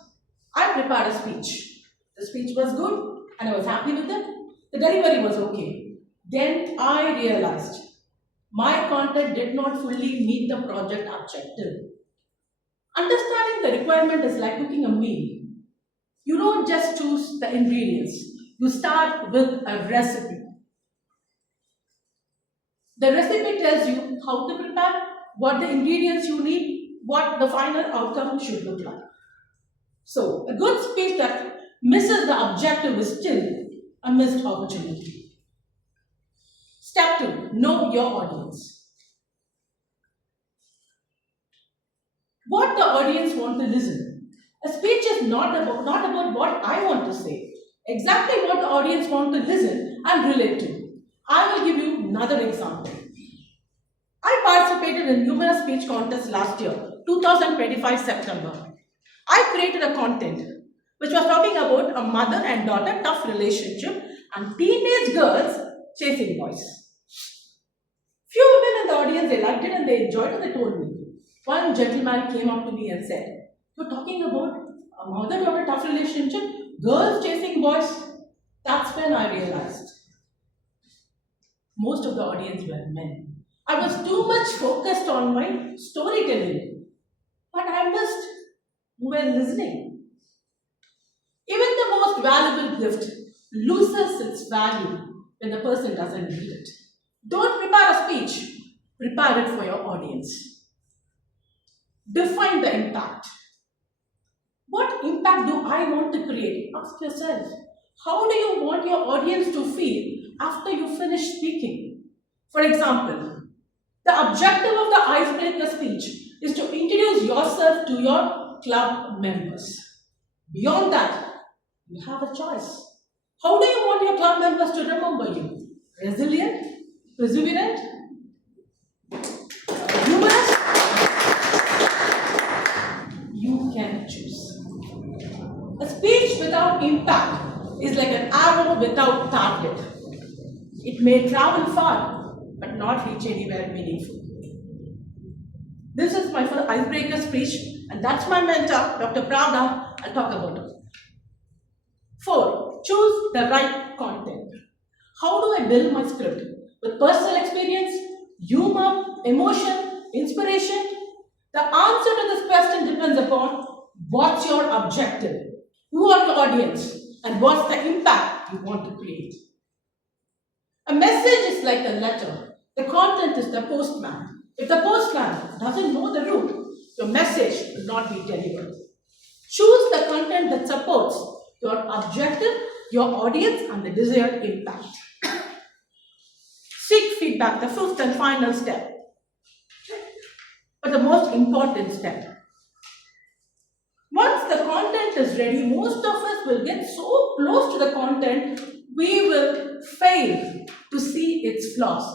I prepared a speech. The speech was good and I was happy with it. The delivery was okay. Then I realized my content did not fully meet the project objective. Understanding the requirement is like cooking a meal. You don't just choose the ingredients. You start with a recipe. The recipe tells you how to prepare, what the ingredients you need, what the final outcome should look like. So, a good speech that misses the objective is still a missed opportunity. Step 2, know your audience. What the audience want to listen. A speech is not about what I want to say. Exactly what the audience want to listen and relate to. I will give you another example. I participated in numerous speech contests last year, 2025 September. I created a content which was talking about a mother and daughter tough relationship and teenage girls chasing boys. Few women in the audience, they liked it and they enjoyed it and they told me. One gentleman came up to me and said, "You're talking about a mother-daughter tough relationship, girls chasing boys." That's when I realized most of the audience were men. I was too much focused on my storytelling, but I missed who were listening. Even the most valuable gift loses its value when the person doesn't need it. Don't prepare a speech, prepare it for your audience. Define the impact. What impact do I want to create? Ask yourself. How do you want your audience to feel after you finish speaking? For example, the objective of the icebreaker speech is to introduce yourself to your club members. Beyond that, you have a choice. How do you want your club members to remember you? Resilient? Perseverant? Humorous? You can choose. A speech without impact is like an arrow without target. It may travel far, but not reach anywhere meaningful. This is my first icebreaker speech, and that's my mentor, Dr. Pravda. I'll talk about it. 4. Choose the right content. How do I build my script? With personal experience, humor, emotion, inspiration? The answer to this question depends upon what's your objective, who are your audience, and what's the impact you want to create. A message is like a letter. The content is the postman. If the postman doesn't know the route, your message will not be delivered. Choose the content that supports your objective, your audience, and the desired impact. Seek feedback, the 5th and final step. But the most important step. Once the content is ready, most of us will get so close to the content, we will fail to see its flaws.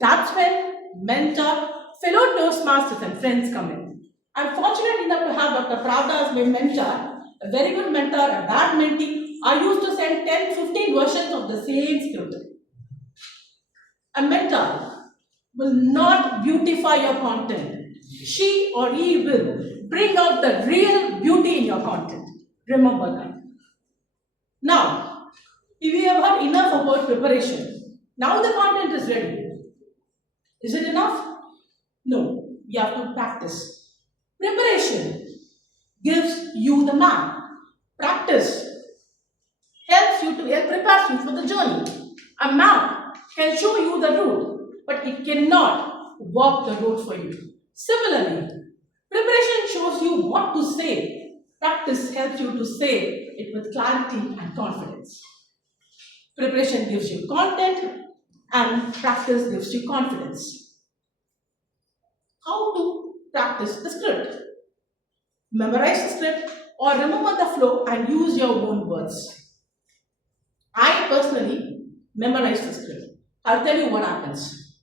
That's when mentor, fellow Toastmasters and friends come in. I'm fortunate enough to have Dr. Pravda as my mentor, a very good mentor, a bad mentee, I used to send 10, 15 versions of the same script. A mentor will not beautify your content. She or he will bring out the real beauty in your content. Remember that. Now, if you have heard enough about preparation, now the content is ready. Is it enough? No, you have to practice. Preparation gives you the map. Practice helps you to prepare you for the journey. A map can show you the route, but it cannot walk the road for you. Similarly, preparation shows you what to say. Practice helps you to say it with clarity and confidence. Preparation gives you content and practice gives you confidence. How to practice the script? Memorize the script or remember the flow and use your own words. I personally memorize the script. I'll tell you what happens.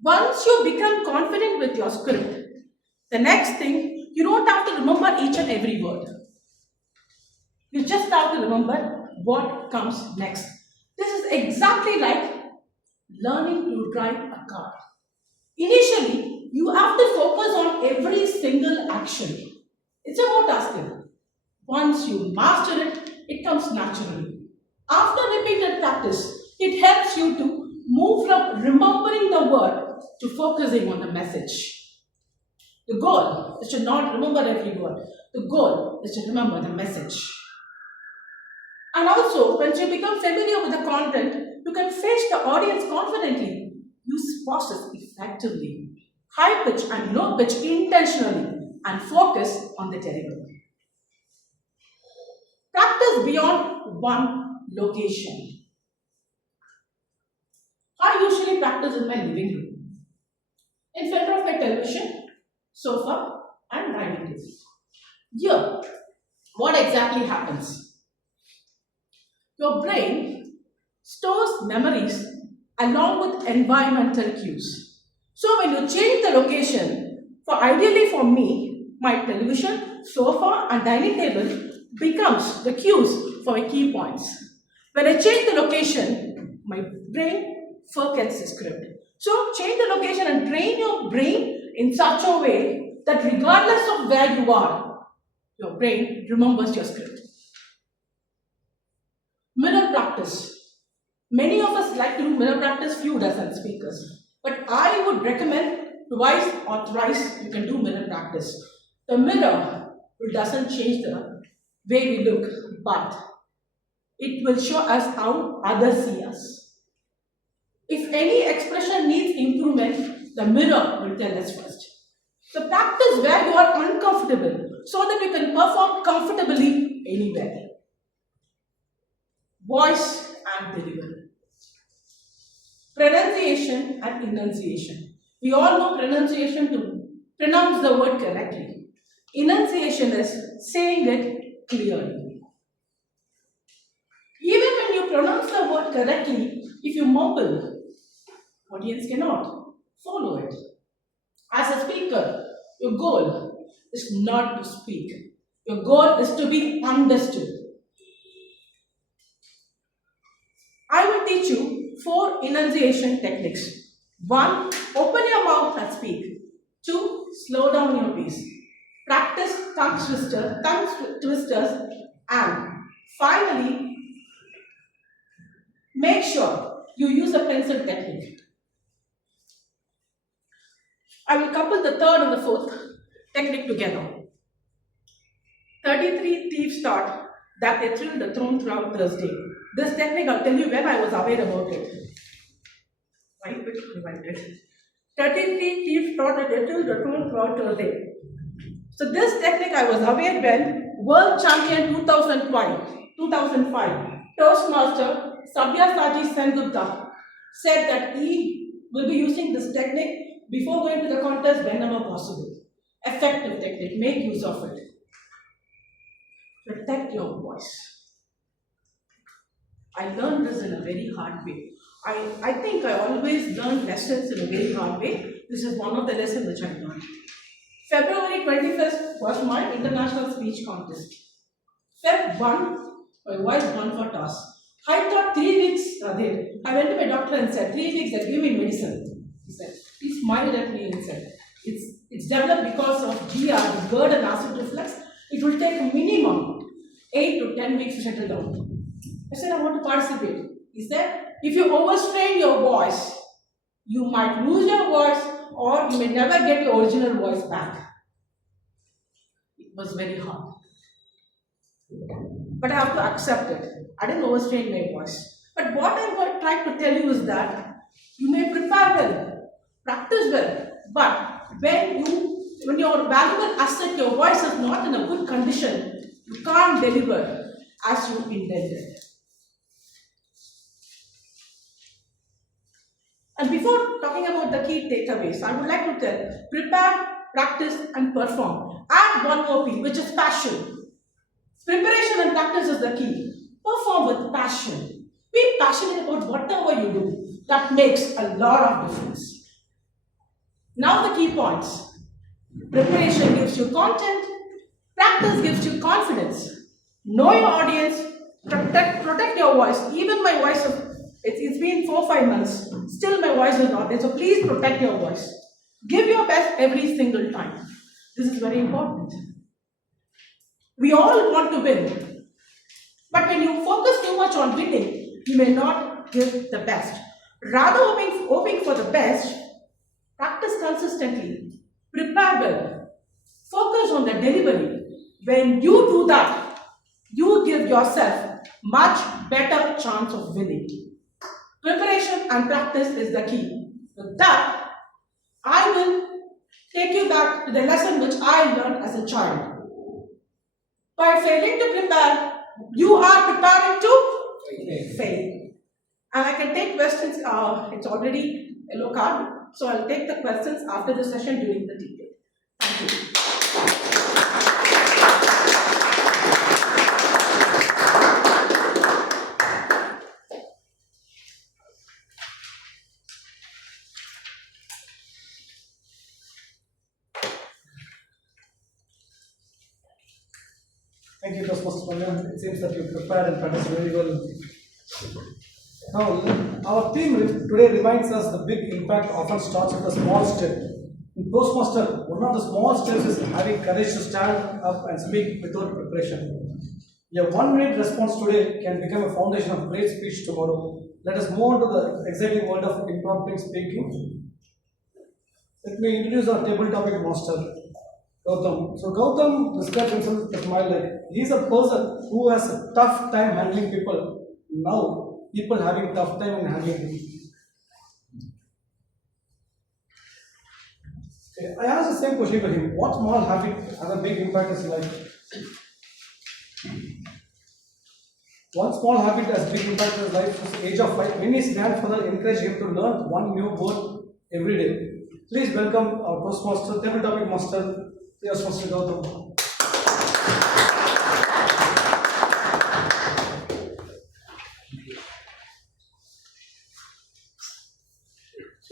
Once you become confident with your script, the next thing, you don't have to remember each and every word. You just have to remember what comes next. This is exactly like learning to drive a car. Initially, you have to focus on every single action. It's a motor skill. Once you master it, it comes naturally. After repeated practice, it helps you to move from remembering the word to focusing on the message. The goal is to not remember every word. The goal is to remember the message. And also, once you become familiar with the content, you can face the audience confidently. Use pauses effectively. High pitch and low pitch intentionally and focus on the delivery. Practice beyond one location. I usually practice in my living room, in front of my television, sofa, and dining table. Here, what exactly happens? Your brain stores memories along with environmental cues. So when you change the location, ideally for me, my television, sofa, and dining table becomes the cues for my key points. When I change the location, my brain forgets the script. So change the location and train your brain in such a way that regardless of where you are, your brain remembers your script. Mirror practice. Many of us like to do mirror practice, few dozen speakers. But I would recommend twice or thrice you can do mirror practice. The mirror doesn't change the way we look, but it will show us how others see us. If any expression needs improvement, the mirror will tell us first. So practice where you are uncomfortable so that you can perform comfortably anywhere. Voice and delivery. Pronunciation and enunciation. We all know pronunciation to pronounce the word correctly. Enunciation is saying it clearly. Even when you pronounce the word correctly, if you mumble, audience cannot follow it. As a speaker, your goal is not to speak. Your goal is to be understood. I will teach you 4 enunciation techniques. 1. Open your mouth and speak. 2. Slow down your pace. Practice tongue twisters. And finally, make sure you use a pencil technique. I will couple the 3rd and the 4th technique together. 33 thieves thought that they thrilled the throne throughout Thursday. This technique, I'll tell you when I was aware about it. Right, which rewind it. 33 thieves thought that they thrilled the throne throughout Thursday. So this technique I was aware when World Champion 2005 Toastmaster Sabyasachi Sengupta said that he will be using this technique before going to the contest whenever possible. Effective technique, make use of it. Protect your voice. I learned this in a very hard way. I think I always learn lessons in a very hard way. This is one of the lessons which I learned. February 21st was my international speech contest. Feb 1, my voice gone for toss. I thought 3 weeks are there. I went to my doctor and said, 3 weeks, they give me medicine. He said, he smiled at me and said, it's developed because of GR, the GERD and acid reflux. It will take minimum 8 to 10 weeks to settle down. I said, I want to participate. He said, if you overstrain your voice, you might lose your voice or you may never get your original voice back. It was very hard. But I have to accept it. I didn't overstrain my voice. But what I'm trying to tell you is that you may prepare well, practice well, but when your valuable asset, your voice is not in a good condition, you can't deliver as you intended. And before talking about the key takeaways, I would like to tell, prepare, practice and perform. Add one more P, which is passion. Preparation and practice is the key. Perform with passion. Be passionate about whatever you do. That makes a lot of difference. Now the key points. Preparation gives you content. Practice gives you confidence. Know your audience. Protect your voice. Even my voice, it's been 4-5 months. Still my voice is not there. So please protect your voice. Give your best every single time. This is very important. We all want to win. But when you focus too much on winning, you may not give the best. Rather hoping for the best, practice consistently, prepare well, focus on the delivery. When you do that, you give yourself much better chance of winning. Preparation and practice is the key. With that, I will take you back to the lesson which I learned as a child. By failing to prepare, you are preparing to fail. And I can take questions, it's already a yellow card, so I'll take the questions after the session during the debate. Thank you. Thank you, Toastmaster Panyan. It seems that you prepared and practiced very well. Now, our theme today reminds us the big impact often starts with a small step. In Toastmaster, one of the small steps is having courage to stand up and speak without preparation. Your 1-minute response today can become a foundation of great speech tomorrow. Let us move on to the exciting world of impromptu speaking. Let me introduce our table topic master, Gautam. So Gautam describes himself as my like he's a person who has a tough time handling people. Now people having tough time in handling him. Okay, I asked the same question to him. What small habit has a big impact in his life? One small habit has big impact in his life is age of 5. When his grandfather encouraged him to learn one new word every day. Please welcome our Toastmaster, table topic master, Toastmaster Gautam.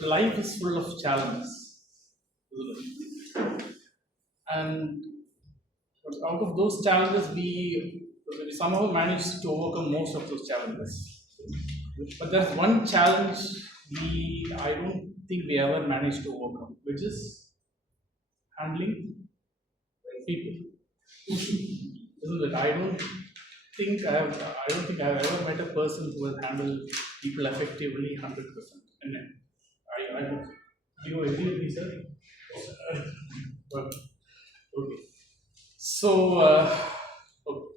Life is full of challenges, and out of those challenges, we somehow managed to overcome most of those challenges. But there's one challenge I don't think we ever managed to overcome, which is handling people. Isn't it? I don't think I've ever met a person who has handled people effectively 100%. And I hope. Do you agree with me, sir? Okay. So, okay.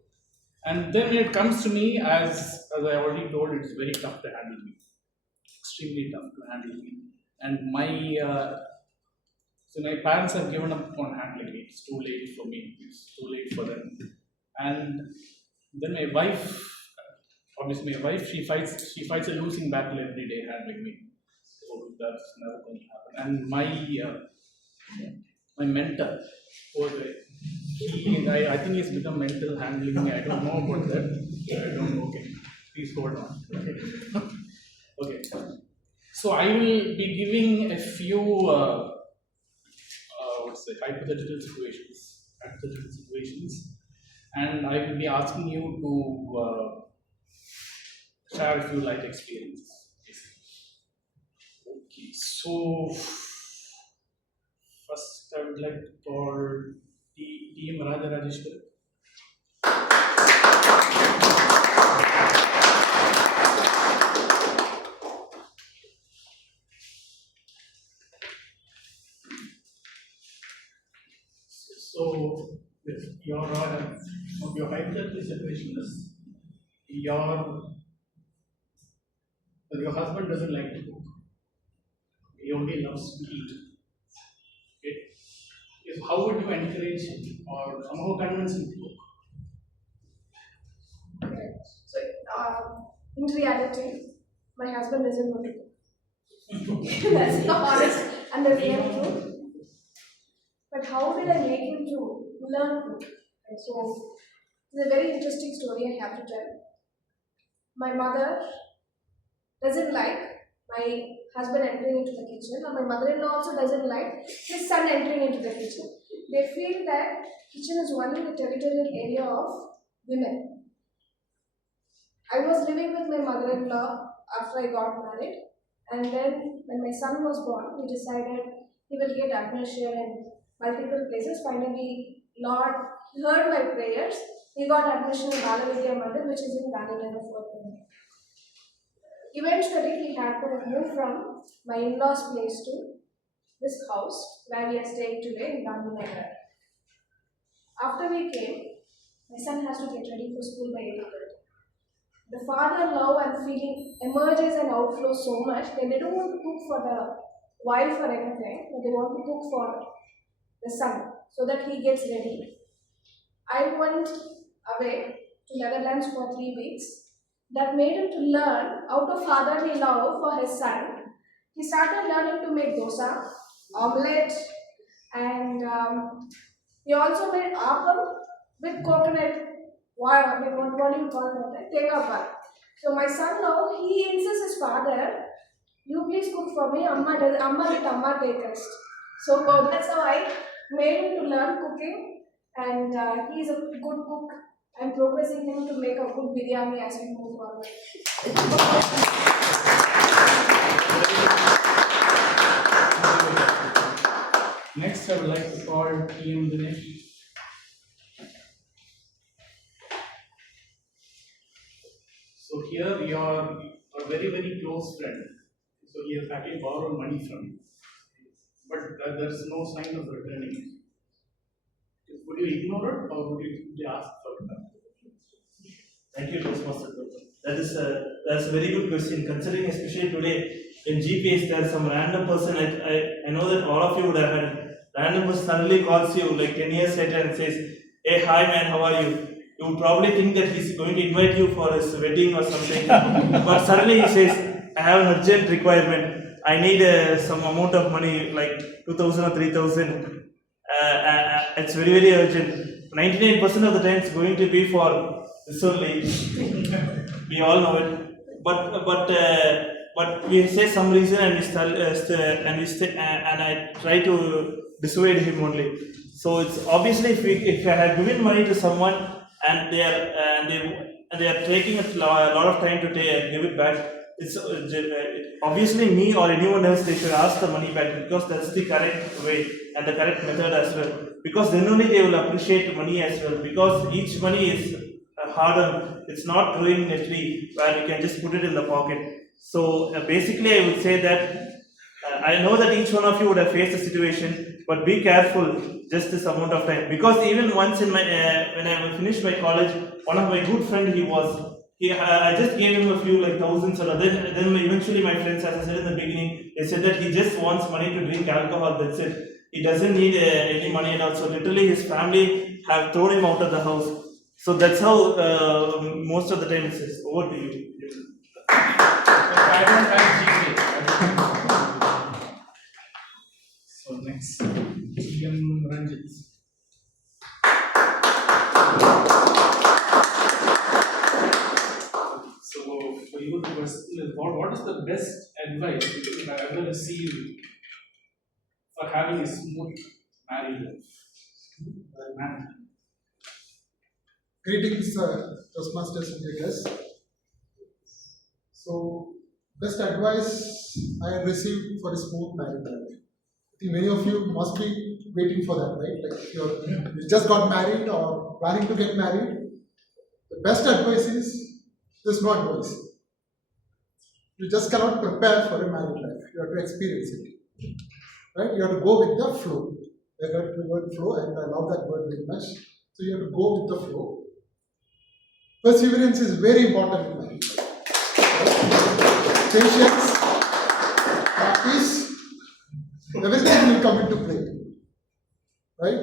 And then when it comes to me, as I already told, it's very tough to handle me. Extremely tough to handle me. And my parents have given up on handling me. It's too late for me. It's too late for them. And then my wife, obviously my wife, she fights a losing battle every day handling me. So that's never going to happen. And my mentor, poor guy, I think he's become mental handling me. I don't know about that. I don't know. Okay, please hold on. Okay. So I will be giving a few hypothetical situations. and I will be asking you to share a few life experiences. Okay, so first I would like to call T.M. Raja Rajeshwari. So, your hypothetical situation is your husband doesn't like to cook. He only loves to eat. Okay. If how would you encourage him or somehow convince him to cook? Okay. So, in reality, my husband doesn't want to cook. That's the honest and the real truth. But how did I make him to learn to cook? And so, it's a very interesting story I have to tell. My mother doesn't like my husband entering into the kitchen, and my mother-in-law also doesn't like his son entering into the kitchen. They feel that kitchen is only the territorial area of women. I was living with my mother-in-law after I got married, and then when my son was born, we decided he will get admission in multiple places. Finally, Lord heard my prayers. He got admission in Balavidya Mandir, which is in Gandhinagar, Fort Pune. Eventually, he had to move from my in-laws' place to this house where we are staying today in Gandhinagar. After we came, my son has to get ready for school by 8:30. The father-love and feeling emerges and outflows so much that they don't want to cook for the wife or anything, but they want to cook for the son so that he gets ready. I went away to Netherlands for 3 weeks. That made him to learn out of fatherly love for his son. He started learning to make dosa, omelette, and he also made appam with coconut. What do you call that? Tegapal. So my son now, he insists his father, you please cook for me, Amma take rest. So that's how I made him to learn cooking, and he is a good cook. I'm progressing him to make a good biryani as we move forward. Next, I would like to call T.M. Dinesh. So here you are a very, very close friend. So he has actually borrowed money from you, but there is no sign of returning it. Would you ignore it or would you ask for it? Thank you, Toastmaster. That's a very good question. Considering especially today in GPS, there's some random person. I know that all of you would have had random person suddenly calls you like 10 years later and says, "Hey, hi man, how are you?" You would probably think that he's going to invite you for his wedding or something. But suddenly he says, "I have an urgent requirement. I need some amount of money, like 2,000 or 3,000. It's very, very urgent." 99% of the time it's going to be for this only. We all know it. But we say some reason and I try to dissuade him only. So it's obviously if I have given money to someone and they are taking a lot of time to give it back, it's obviously me or anyone else, they should ask the money back, because that's the correct way and the correct method as well, because then only they will appreciate money as well, because each money is hard earned. It's not growing in a tree where you can just put it in the pocket. So basically I would say that I know that each one of you would have faced a situation, but be careful just this amount of time, because even once in my when I finished my college, one of my good friend, I just gave him a few like thousands, or then eventually my friends, as I said in the beginning, they said that he just wants money to drink alcohol, that's it. He doesn't need any money at all. So literally his family have thrown him out of the house. So that's how most of the time it says. Over to you. I don't have GK. So next, T.M. Ranjit. So for you, the question is, what is the best advice you have ever received for having a smooth marriage life? Greetings, Toastmasters and leaders. So, best advice I received for a smooth marriage life. I think many of you must be waiting for that, right? Like if you just got married or planning to get married, the best advice is there's no advice. You just cannot prepare for a married life. You have to experience it, right? You have to go with the flow. I heard the word flow, and I love that word very much. So you have to go with the flow. Perseverance is very important in marriage. Patience, practice, everything will come into play. Right?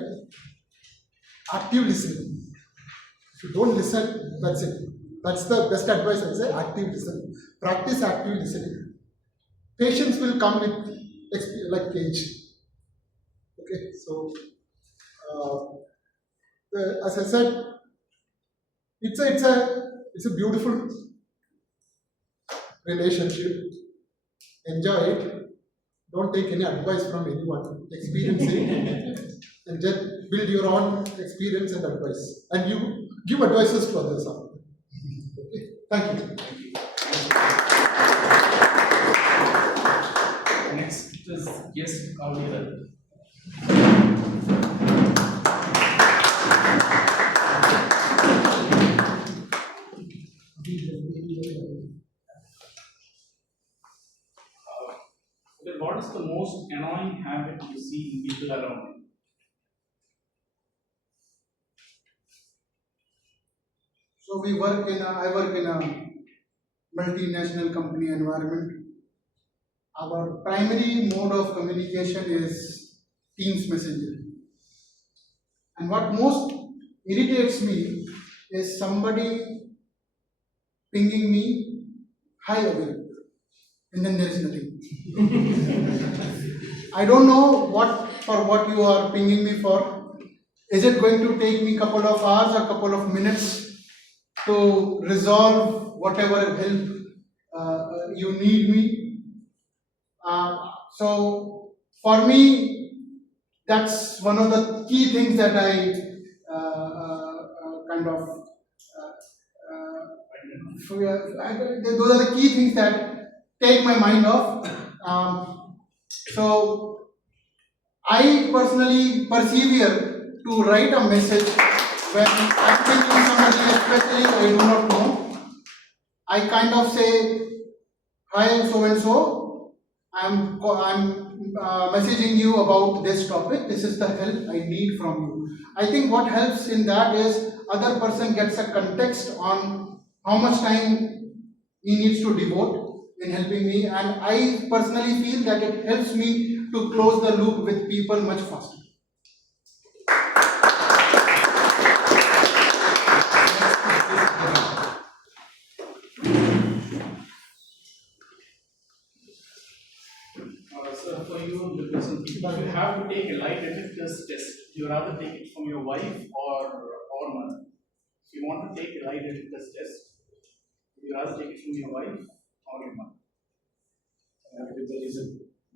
Active listening. If you don't listen, that's it. That's the best advice I say, active listening. Practice active listening. Patience will come with like age. Okay, so as I said, it's a beautiful relationship. Enjoy it. Don't take any advice from anyone. Experience it and just build your own experience and advice. And you give advices to others. Okay. Thank you. Next is yes, Kavira. What is the most annoying habit you see in people around you? So I work in a multinational company environment. Our primary mode of communication is Teams Messenger. And what most irritates me is somebody pinging me, hi Avil, and then there is nothing. I don't know what you are pinging me for. Is it going to take me a couple of hours or couple of minutes to resolve whatever help you need me? So for me, that's one of the key things that I those are the key things that take my mind off. So I personally persevere to write a message when I'm thinking somebody, especially I do not know. I kind of say, hi so and so, I'm messaging you about this topic. This is the help I need from you. I think what helps in that is other person gets a context on how much time he needs to devote in helping me, and I personally feel that it helps me to close the loop with people much faster. So for you, if you have to take a lie detector test, you rather take it from your wife or mother. If you want to take a lie detector test, you rather take it from your wife or your mother. With the reason.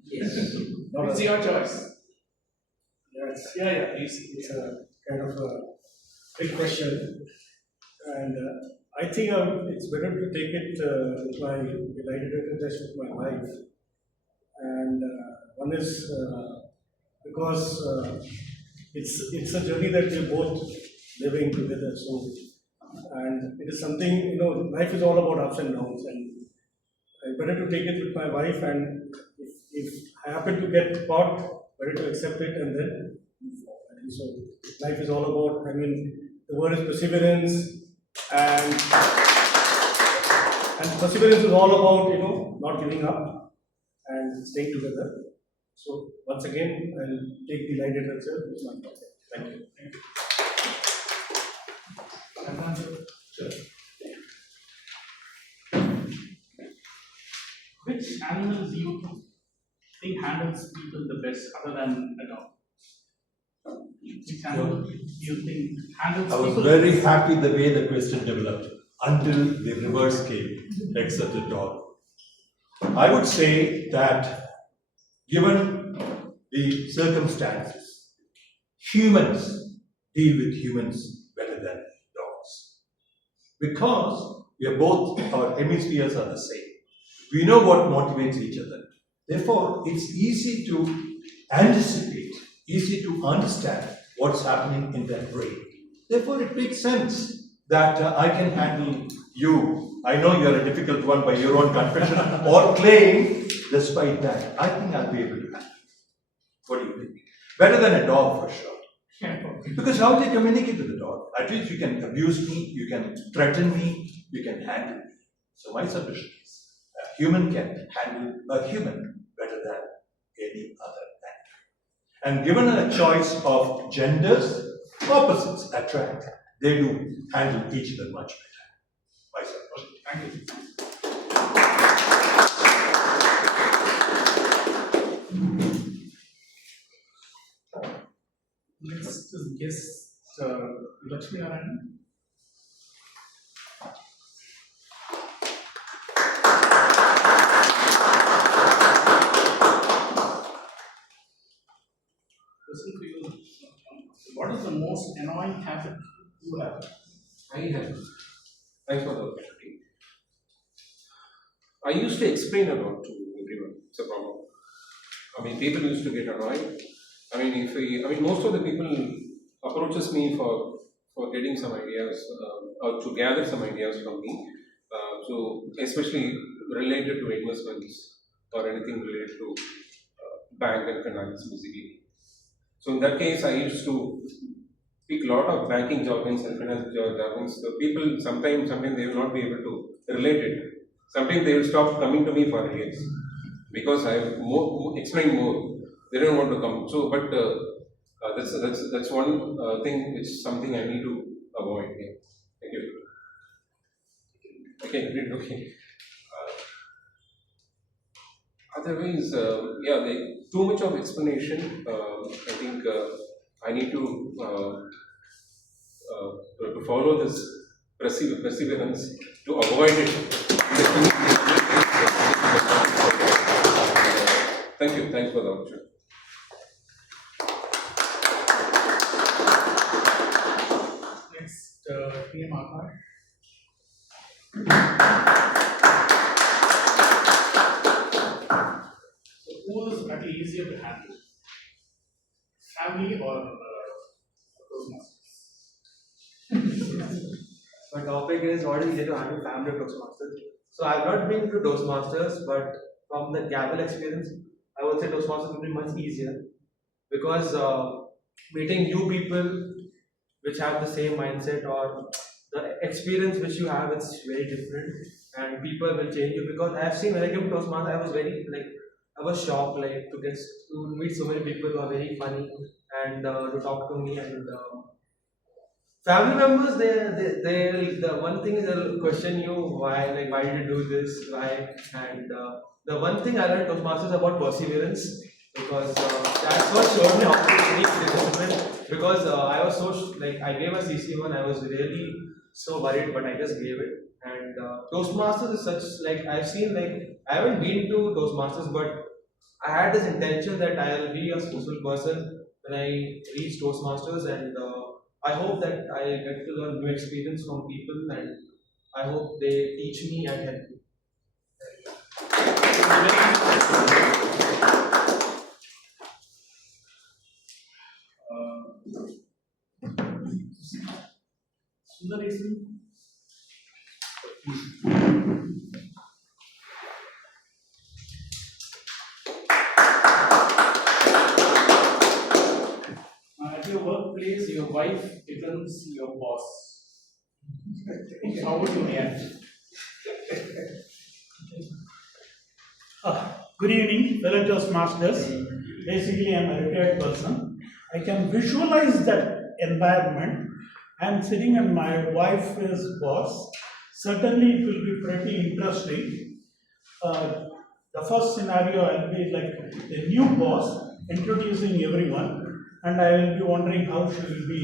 Yes. It's your choice. Yeah. It's a kind of a big question, and I think it's better to take it with my lie test with my wife. And one is because it's a journey that we're both living together. So, and it is something, life is all about ups and downs, and it's better to take it with my wife. And if I happen to get caught, better to accept it and then move forward. And so, life is all about. The word is perseverance, and perseverance is all about not giving up and staying together. So once again, I'll take the light at itself. It's my project. Thank you. Sure. Which animals do you think handles people the best other than a dog? Which animal do you think handles people? I was very happy the way the question developed until the reverse came, except the dog. I would say that given the circumstances, humans deal with humans better than dogs. Because we are both, our hemispheres are the same. We know what motivates each other. Therefore, it's easy to anticipate, easy to understand what's happening in their brain. Therefore, it makes sense that I can handle you. I know you're a difficult one by your own confession or claim. Despite that, I think I'll be able to handle you. What do you think? Better than a dog for sure. Because how do you communicate with the dog? At least you can abuse me, you can threaten me, you can handle me. So my submission is, a human can handle a human better than any other animal. And given a choice of genders, opposites attract. They do handle each other much better. My submission. Thank you. Next is guest Lakshmi Narayan. Question for you. What is the most annoying habit you have? I have. Thanks for the opportunity. I used to explain a lot to everyone. It's a problem. I mean, people used to get annoyed. I mean, most of the people approaches me for getting some ideas or to gather some ideas from me. So especially related to investments or anything related to bank and finance, basically. So in that case, I used to speak a lot of banking jargons and finance jargons. The people sometimes they will not be able to relate it. Sometimes they will stop coming to me for ideas because I explain more. They don't want to come. So, but that's one thing which is something I need to avoid. Yeah. Thank you. Okay, great. Okay. Otherwise, too much of explanation. I think I need to follow this perseverance to avoid it. Thank you. Thanks for the opportunity. Next, PM Akash. Who is actually easier to handle? Family or Toastmasters? My topic is what is easier to handle, family or Toastmasters. So I've not been to Toastmasters, but from the Gabble experience, I would say Toastmasters would be much easier because meeting new people which have the same mindset or the experience which you have is very different, and people will change you. Because I have seen when I came to Toastmasters, I was very I was shocked to meet so many people who are very funny and to talk to me, and family members, the one thing is they'll question you why did you do this, why, and the one thing I learned Toastmasters about perseverance, because that's what showed me how to take discipline. Because I was I gave a CC1, I was really so worried, but I just gave it. And Toastmasters is such I've seen I haven't been to Toastmasters, but I had this intention that I'll be a social person when I reach Toastmasters, and I hope that I get to learn new experience from people, and I hope they teach me and help me. At your workplace, your wife becomes your boss. How would you react? Good evening, fellow Toastmasters. Basically, I'm a retired person. I can visualize that environment. I'm sitting and my wife is boss. Certainly, it will be pretty interesting. The first scenario, I'll be like the new boss introducing everyone, and I will be wondering how she will be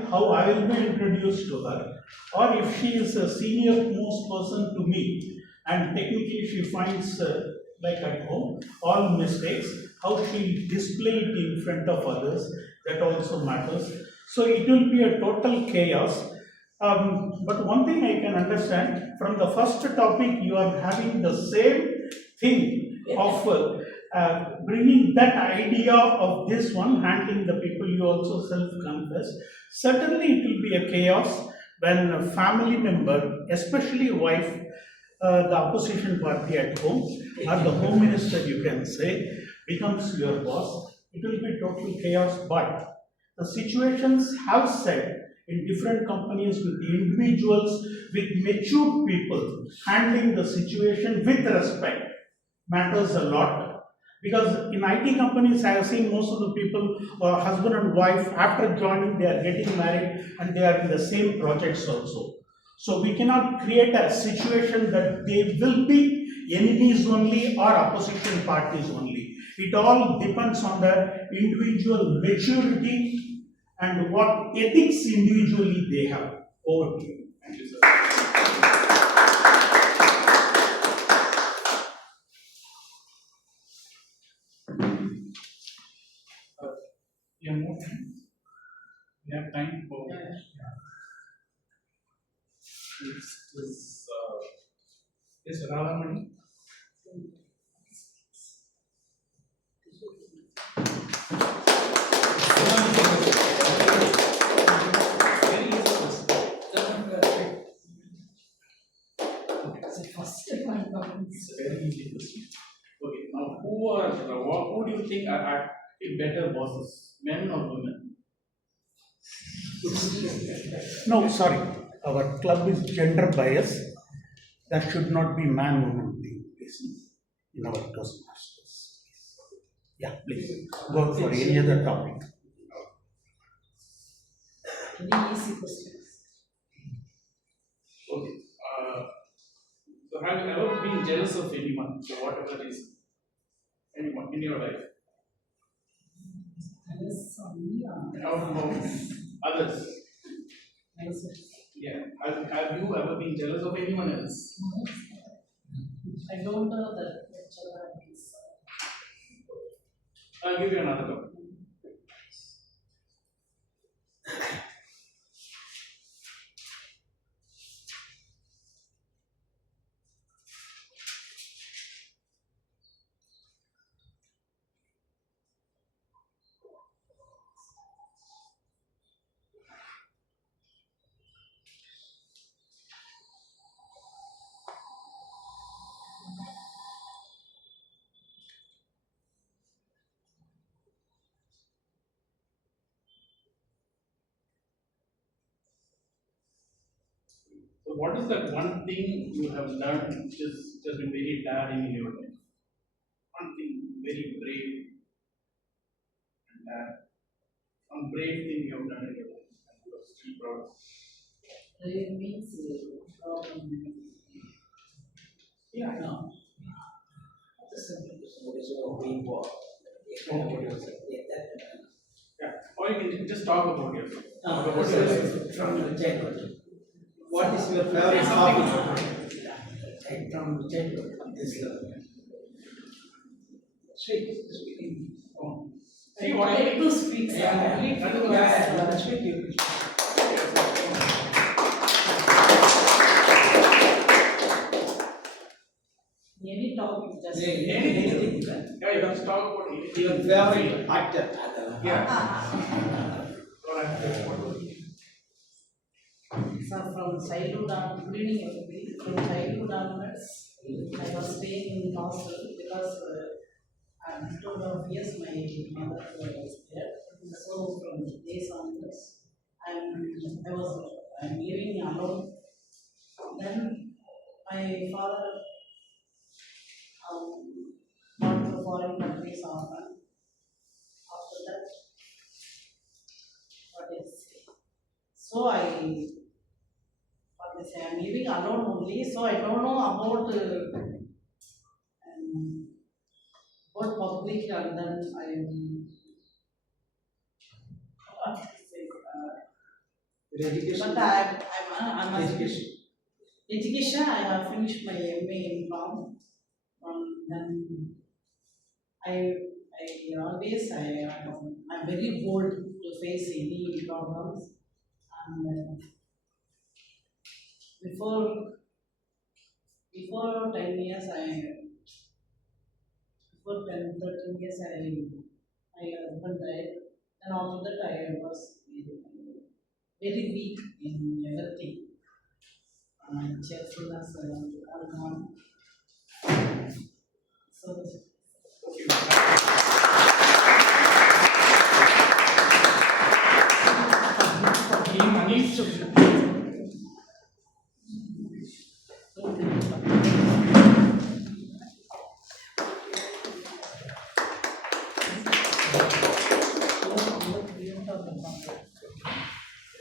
how I will be introduced to her, or if she is a senior most person to me, and technically she finds at home all mistakes, how she display it in front of others, that also matters. So it will be a total chaos. But one thing I can understand, from the first topic, you are having the same thing of bringing that idea of this one, handling the people, you also self-confess. Certainly it will be a chaos when a family member, especially wife, the opposition party at home, or the home minister, you can say, becomes your boss. It will be total chaos, but the situations have said in different companies with the individuals, with mature people handling the situation with respect matters a lot. Because in IT companies, I have seen most of the people, husband and wife, after joining, they are getting married and they are in the same projects also. So we cannot create a situation that they will be enemies only or opposition parties only. It all depends on the individual maturity and what ethics individually they have. Over to you. Thank you, sir. You have more time? We have time for. Is Radhamani? It's a very easy question. Okay, now who do you think are better bosses, men or women? No, sorry. Our club is gender bias. That should not be man-woman thing, please, in our Toastmasters. Yeah, please. Go for any other topic. Any easy questions? Okay. So have you ever been jealous of anyone, for whatever reason? Anyone in your life? Jealous of me or Of others? myself? Yeah. Have you ever been jealous of anyone else? I don't know that lecture is. I'll give you another topic. So what is that one thing you have learned which has just been very daring in your life? One thing very brave and one brave thing you have done in your life and you are still proud of. Brave means problem. Yeah, I know. Yeah, or you can just talk about yourself. Talk about yourself. From the childhood. What is your favorite hobby? From the childhood, this level. Speak. Oh. See what I like to speak. Speak you. Any topic, just anything. Yeah, you can talk about anything. Your favorite actor. Yeah. So from childhood on, beginning of the week, from childhood onwards, I was staying in hostel because after 2.5 years my mother was there. So from days onwards, I'm living alone. Then my father gone to foreign countries often. After that, what is so I'm living alone only, so I don't know about public, and then what to say, Education. but I'm Education. Education, I have finished my MA in Com. Then I'm very bold to face any problems, and Before 10 years, before 10, 13 years, my husband died. And after that, I was very weak in everything. My cheerfulness all gone. So,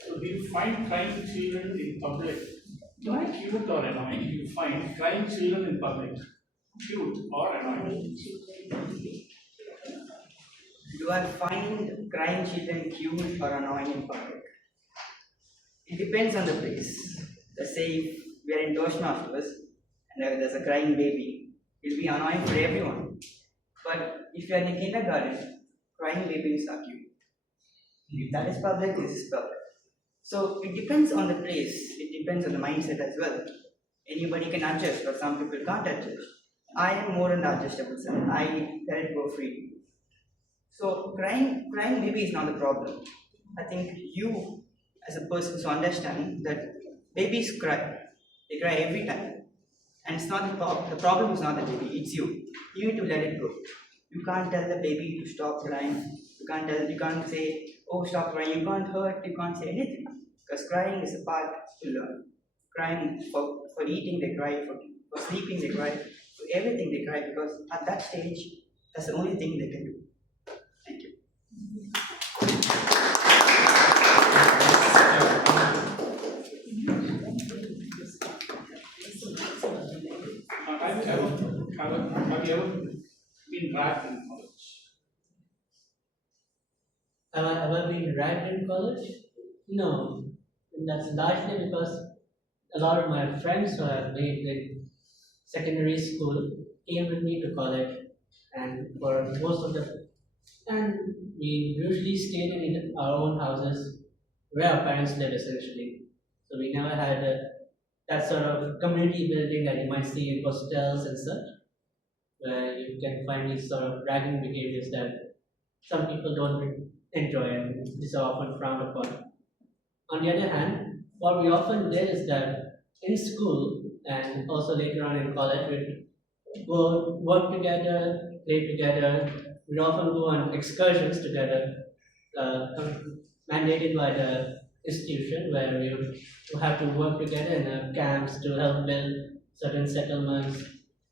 So do you find crying children in public not cute or annoying? Do you find crying children in public cute or annoying? Do I find crying children cute or annoying in public? It depends on the place. Let's say if we are in Toastmasters and there's a crying baby, it'll be annoying for everyone. But if you are in a kindergarten, crying babies are cute. If that is public, this is public. So it depends on the place, it depends on the mindset as well. Anybody can adjust, but some people can't adjust. I am more an adjustable son. I let it go free. So crying baby is not the problem. I think you as a person should understand that babies cry. They cry every time. And it's not the problem. The problem is not the baby, it's you. You need to let it go. You can't tell the baby to stop crying. You can't say, oh, stop crying. You can't hurt, you can't say anything. Because crying is a part to learn. Crying for eating, they cry. For sleeping, they cry. For everything, they cry. Because at that stage, that's the only thing they can do. Thank you. Have you ever been dragged in college? Have I ever been dragged in college? No. And that's largely because a lot of my friends who I've made in secondary school came with me to college, and for most of and we usually stayed in our own houses where our parents lived essentially. So we never had that sort of community building that you might see in hostels and such, where you can find these sort of ragging behaviors that some people don't enjoy and these are often frowned upon. On the other hand, what we often did is that in school and also later on in college, we'd go work together, play together. We'd often go on excursions together, mandated by the institution, where we would have to work together in camps to help build certain settlements,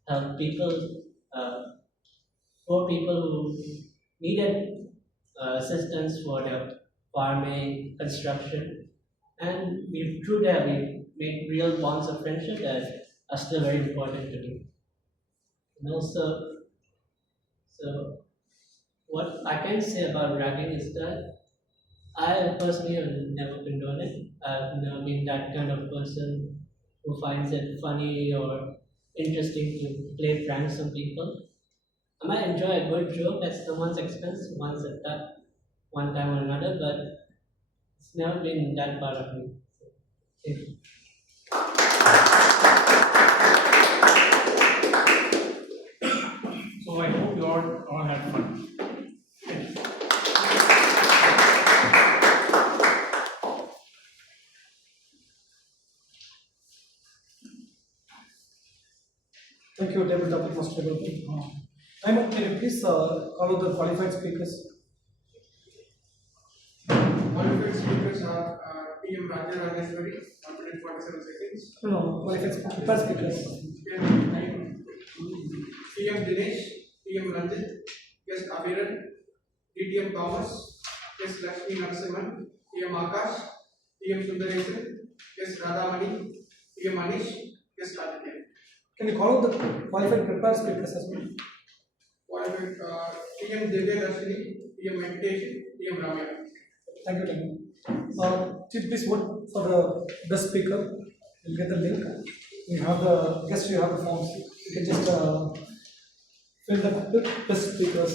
help people, poor people who needed assistance for their farming, construction. And through that, we made real bonds of friendship that are still very important to me. And also, so what I can say about ragging is that I personally have never condoned it. I've never been that kind of person who finds it funny or interesting to play pranks on people. I might enjoy a good joke at someone's expense once at that one time or another, but it's never been that part of me. Thank you. So I hope you all had fun. Thank you, Table Topic Master. Time up, can you please follow the qualified speakers? Qualified speakers are PM Raja Rajeshwari, 147 seconds. No, qualified speakers. PM Dinesh, PM Ranjit, guest Abiran, DTM Thomas, guest Lakshmi Narasimhan, PM Akash, PM Sundaresan, guest Radhamani, PM Anish, guest Aditya. Can you call out the qualified prepared speakers as well? Qualified PM Divya Darshini, PM Meditation, PM Ramya. Thank you, Chief, please vote for the best speaker. You'll get the link. You have the guest, you have the forms. You can just fill the best speakers.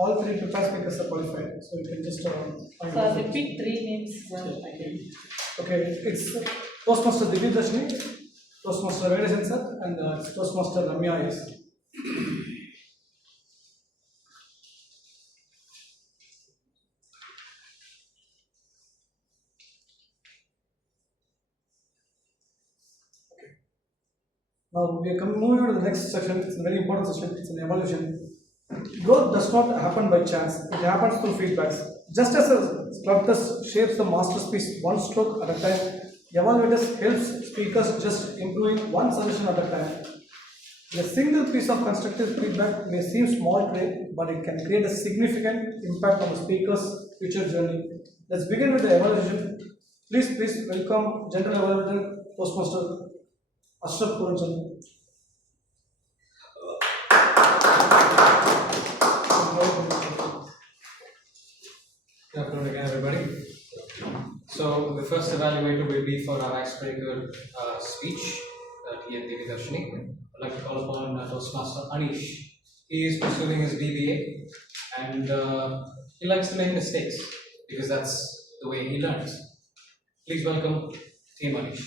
all three prepared speakers are qualified, so you can just find Sir, out. repeat 3 names again. Okay, it's Toastmaster Divyadashni, Toastmaster Vedasan sir, and Toastmaster Ramya is. Now we are moving on to the next section. It's a very important section. It's an evaluation. Growth does not happen by chance. It happens through feedbacks. Just as a sculptor shapes the masterpiece one stroke at a time, evaluators helps speakers just improving one suggestion at a time. A single piece of constructive feedback may seem small today, but it can create a significant impact on the speaker's future journey. Let's begin with the evaluation. Please welcome General Evaluator Toastmaster Ashraf Puranjan. Good afternoon again, everybody. So the first evaluator will be for our icebreaker speech, T.N. Devidarshini. I'd like to call upon Toastmaster Anish. He is pursuing his BBA and he likes to make mistakes because that's the way he learns. Please welcome Team Anish.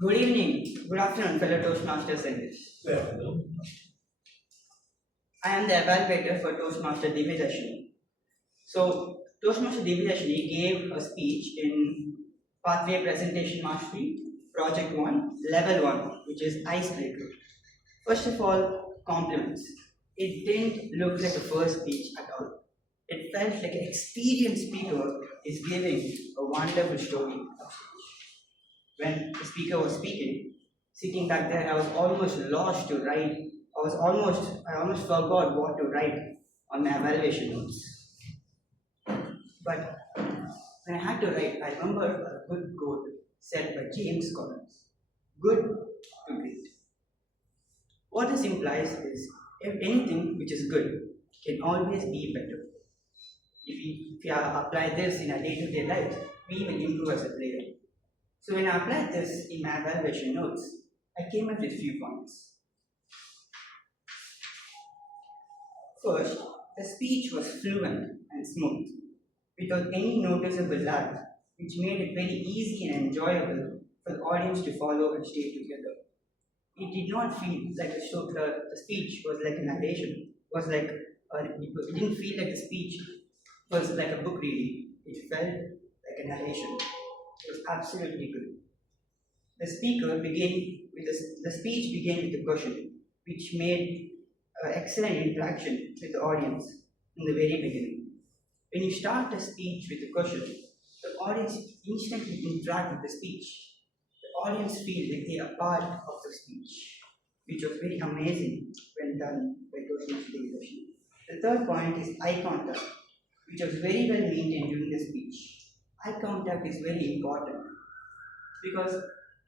Good evening, good afternoon, fellow Toastmasters and guests. I am the evaluator for Toastmaster Divyadashini. So, Toastmaster Divyadashini gave a speech in Pathway Presentation Mastery, Project 1, Level 1, which is Icebreaker. First of all, compliments. It didn't look like a first speech at all. It felt like an experienced speaker is giving a wonderful story of speech. When the speaker was speaking, sitting back there, I was almost lost to write. I almost forgot what to write on my evaluation notes. But when I had to write, I remember a good quote said by James Collins: good to great. What this implies is, if anything which is good can always be better. If we apply this in our day-to-day life, we will improve as a player. So when I applied this in my evaluation notes, I came up with a few points. First, the speech was fluent and smooth, without any noticeable lag, which made it very easy and enjoyable for the audience to follow and stay together. It did not feel like the speech was like a narration. It didn't feel like the speech was like a book reading. It felt like a narration. It was absolutely good. The speech began with a question, which made excellent interaction with the audience in the very beginning. When you start a speech with a question, the audience instantly interact with the speech. The audience feels like they are part of the speech, which was very amazing when done by Toastmaster Devidarshini. The third point is eye contact, which was very well maintained during the speech. Eye contact is very important because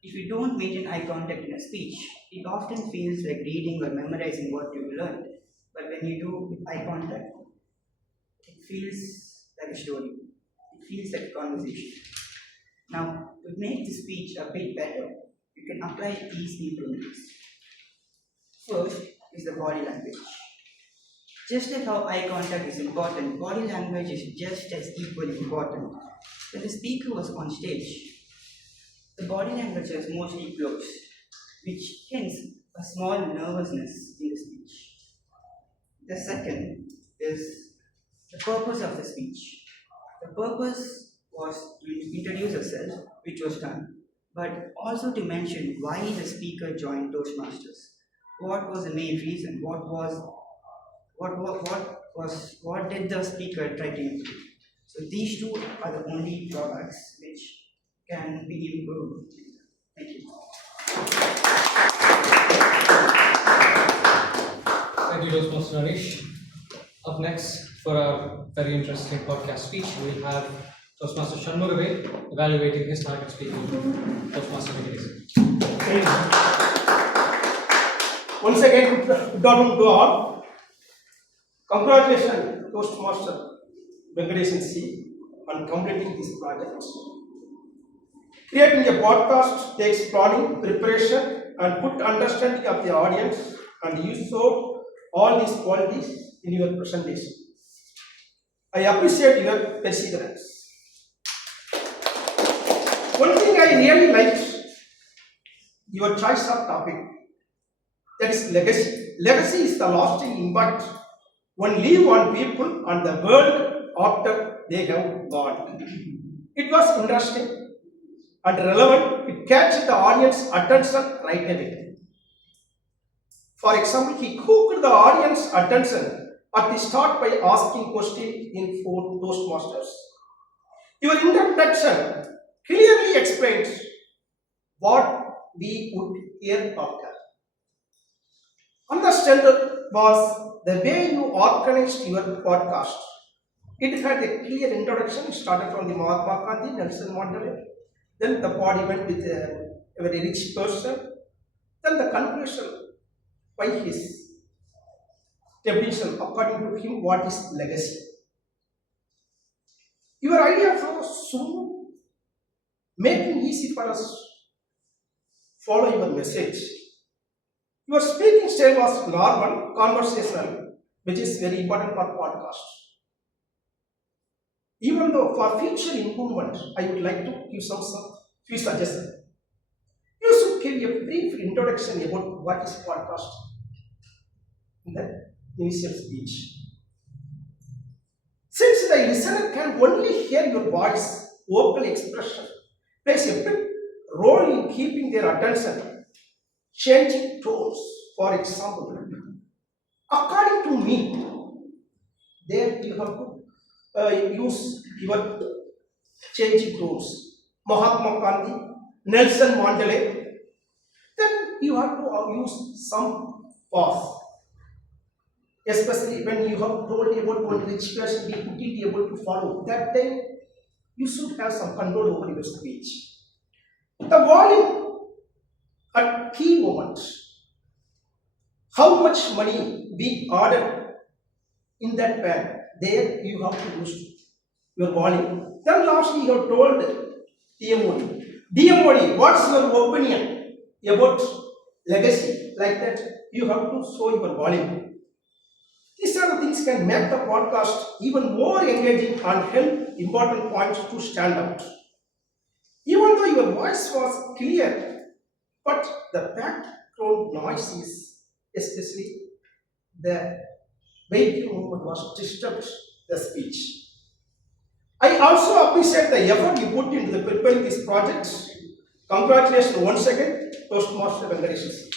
if you don't maintain eye contact in a speech, it often feels like reading or memorizing what you've learned. But when you do with eye contact, it feels like a story. It feels like a conversation. Now, to make the speech a bit better, you can apply these improvements. First is the body language. Just like how eye contact is important, body language is just as equally important. When the speaker was on stage, the body language was mostly closed, which hints a small nervousness in the speech. The second is the purpose of the speech. The purpose was to introduce herself, which was done, but also to mention why the speaker joined Toastmasters. What was the main reason? What did the speaker try to improve? So these two are the only drawbacks which can be improved. Thank you. Thank you, Toastmaster Anish. Up next, for a very interesting podcast speech, we'll have Toastmaster Shanmugave evaluating his target speaker, Toastmaster Vedasan. Once again, good afternoon to all. Congratulations Toastmaster Venkatesan C on completing this project. Creating a podcast takes planning, preparation, and good understanding of the audience, and you showed all these qualities in your presentation. I appreciate your perseverance. One thing I really liked, your choice of topic, that is legacy. Legacy is the lasting impact one leave on people and the world after they have gone. It was interesting and relevant. It catches the audience attention right away. For example, he hooked the audience attention at the start by asking questions in 4 Toastmasters. Your introduction clearly explains what we would hear after. Understandable was the way you organized your podcast. It had a clear introduction. It started from the Mahatma Gandhi, Nelson Mandela. Then the body went with a very rich person. Then the conclusion by his definition, according to him, what is legacy. Your idea flows smooth, making easy for us follow your message. Your speaking style was normal, conversational, which is very important for podcast. Even though for future improvement, I would like to give some few suggestions. You should give a brief introduction about what is podcast in the initial speech. Since the listener can only hear your voice, vocal expression plays a big role in keeping their attention. Changing tones, for example, according to me, there you have to use your changing tones. Mahatma Gandhi, Nelson Mandela. Then you have to use some pause. Especially when you have told about one rich person, we couldn't be able to follow. That time, you should have some control over your speech. The volume at key moments. How much money we ordered in that bag, there you have to use your volume. Then lastly, you have told DMOD. DMOD, what's your opinion about legacy? Like that, you have to show your volume. These are the things can make the podcast even more engaging and help important points to stand out. Even though your voice was clear, but the background noise is, especially the vehicle movement, was disturbed the speech. I also appreciate the effort you put into the preparing this project. Congratulations once again, Toastmaster Venkatesan.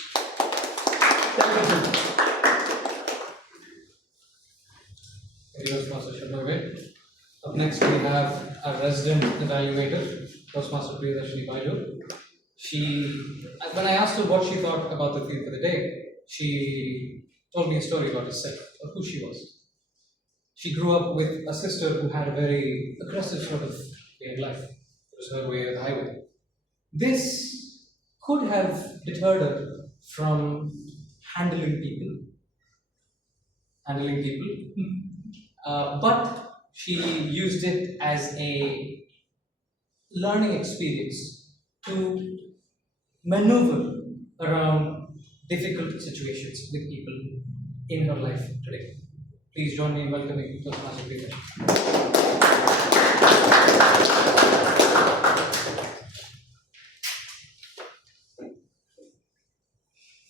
Thank you. Toastmaster Shabnavit. Up next we have our resident evaluator, Toastmaster Priyadashini Baidu. When I asked her what she thought about the theme for the day, she told me a story about herself, of who she was. She grew up with a sister who had a very aggressive sort of way of life. It was her way or the highway. This could have deterred her from handling people, but she used it as a learning experience to maneuver around difficult situations with people in her life today. Please join me in welcoming Toastmaster Peter.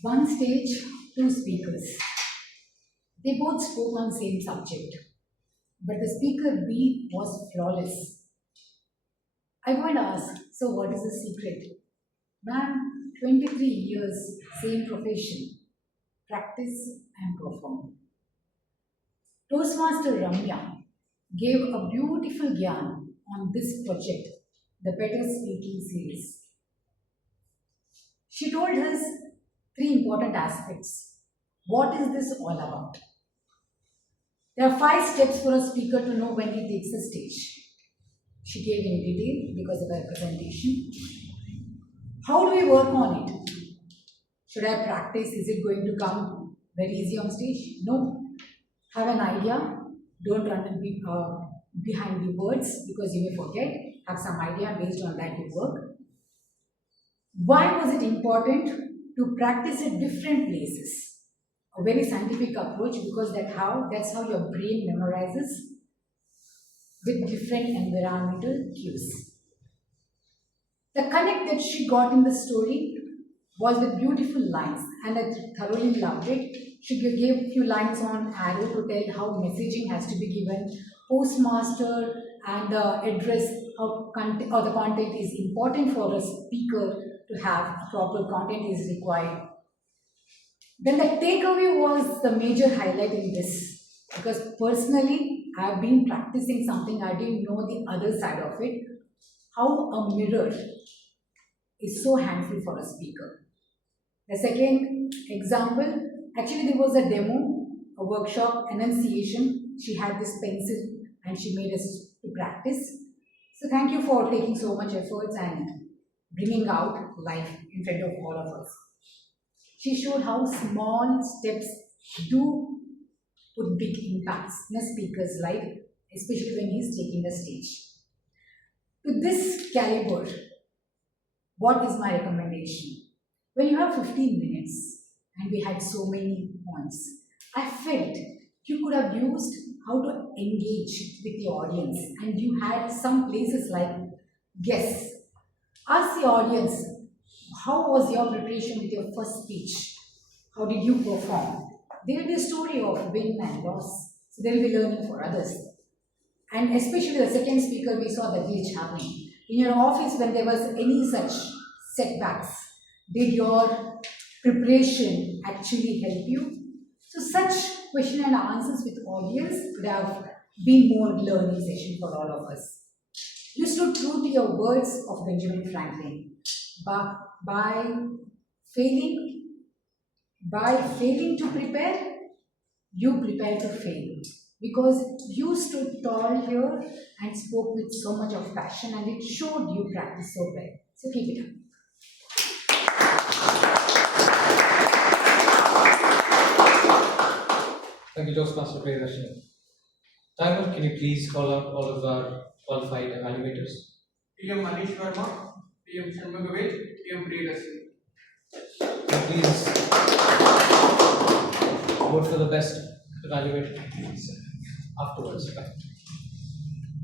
One stage, 2 speakers. They both spoke on same subject, but the speaker B was flawless. I go and ask, so what is the secret? Ma'am, 23 years, same profession, practice and perform. Toastmaster Ramya gave a beautiful gyan on this project, the Better Speaking series. She told us 3 important aspects. What is this all about? There are 5 steps for a speaker to know when he takes the stage. She gave in detail because of her presentation. How do we work on it? Should I practice? Is it going to come very easy on stage? No. Have an idea, Don't run behind the words because you may forget. Have some idea based on that you work. Why was it important to practice at different places? A very scientific approach because that's how your brain memorizes with different environmental cues. The connect that she got in the story was with beautiful lines, and I thoroughly loved it. She gave a few lines on arrow to tell how messaging has to be given, postmaster and the address of content or the content is important for a speaker to have a proper content is required. Then the takeaway was the major highlight in this because personally I have been practicing something I didn't know the other side of it, how a mirror is so handful for a speaker. The second example, actually there was a demo, a workshop, enunciation. She had this pencil and she made us to practice. So thank you for taking so much efforts and bringing out life in front of all of us. She showed how small steps do put big impacts in a speaker's life, especially when he's taking the stage. To this caliber, what is my recommendation? When you have 15 minutes and we had so many points, I felt you could have used how to engage with the audience, and you had some places like guess. Ask the audience, how was your preparation with your first speech? How did you perform? There will be a story of win and loss, so they will be learning for others. And especially the second speaker, we saw the glitch happening. In your office, when there was any such setbacks, did your preparation actually help you? So such question and answers with audience could have been more learning session for all of us. You stood true to your words of Benjamin Franklin. But by failing to prepare, you prepare to fail. Because you stood tall here and spoke with so much of passion, and it showed you practice so well. So keep it up. Thank you, Toastmaster Priyadashini. Timer, can you please call up all of our qualified evaluators? PM Manish Verma, PM Shanmugavej, PM Priyadashini. Please vote for the best evaluator afterwards.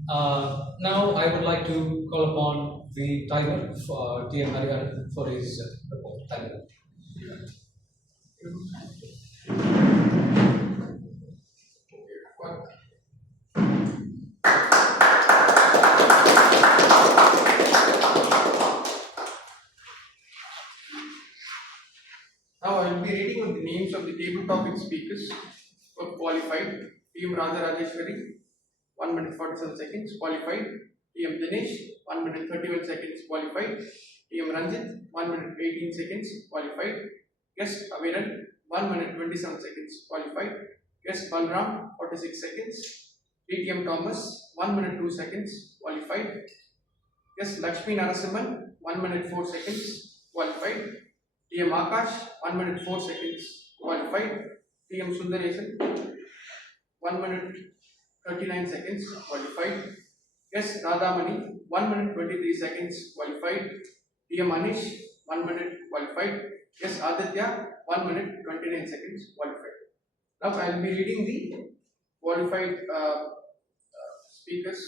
Now I would like to call upon the timer for TM Hariharan for his report. Timer. Now I will be reading out the names of the table topic speakers who are qualified. PM Radha Rajeshwari, 1 minute 47 seconds, qualified. PM Dinesh, 1 minute 31 seconds, qualified. PM Ranjit, 1 minute 18 seconds, qualified. Guest Aviran, 1 minute 27 seconds, qualified. Guest Balram, 46 seconds. DTM Thomas, 1 minute 2 seconds, qualified. Guest Lakshmi Narasimhan, 1 minute 4 seconds, qualified. TM Akash, 1 minute 4 seconds, qualified. TM Sundaresan, 1 minute 39 seconds, qualified. Yes, Radhamani, 1 minute 23 seconds, qualified. TM Anish, 1 minute, qualified. Yes, Aditya, 1 minute 29 seconds, qualified. Now I will be reading the qualified speakers,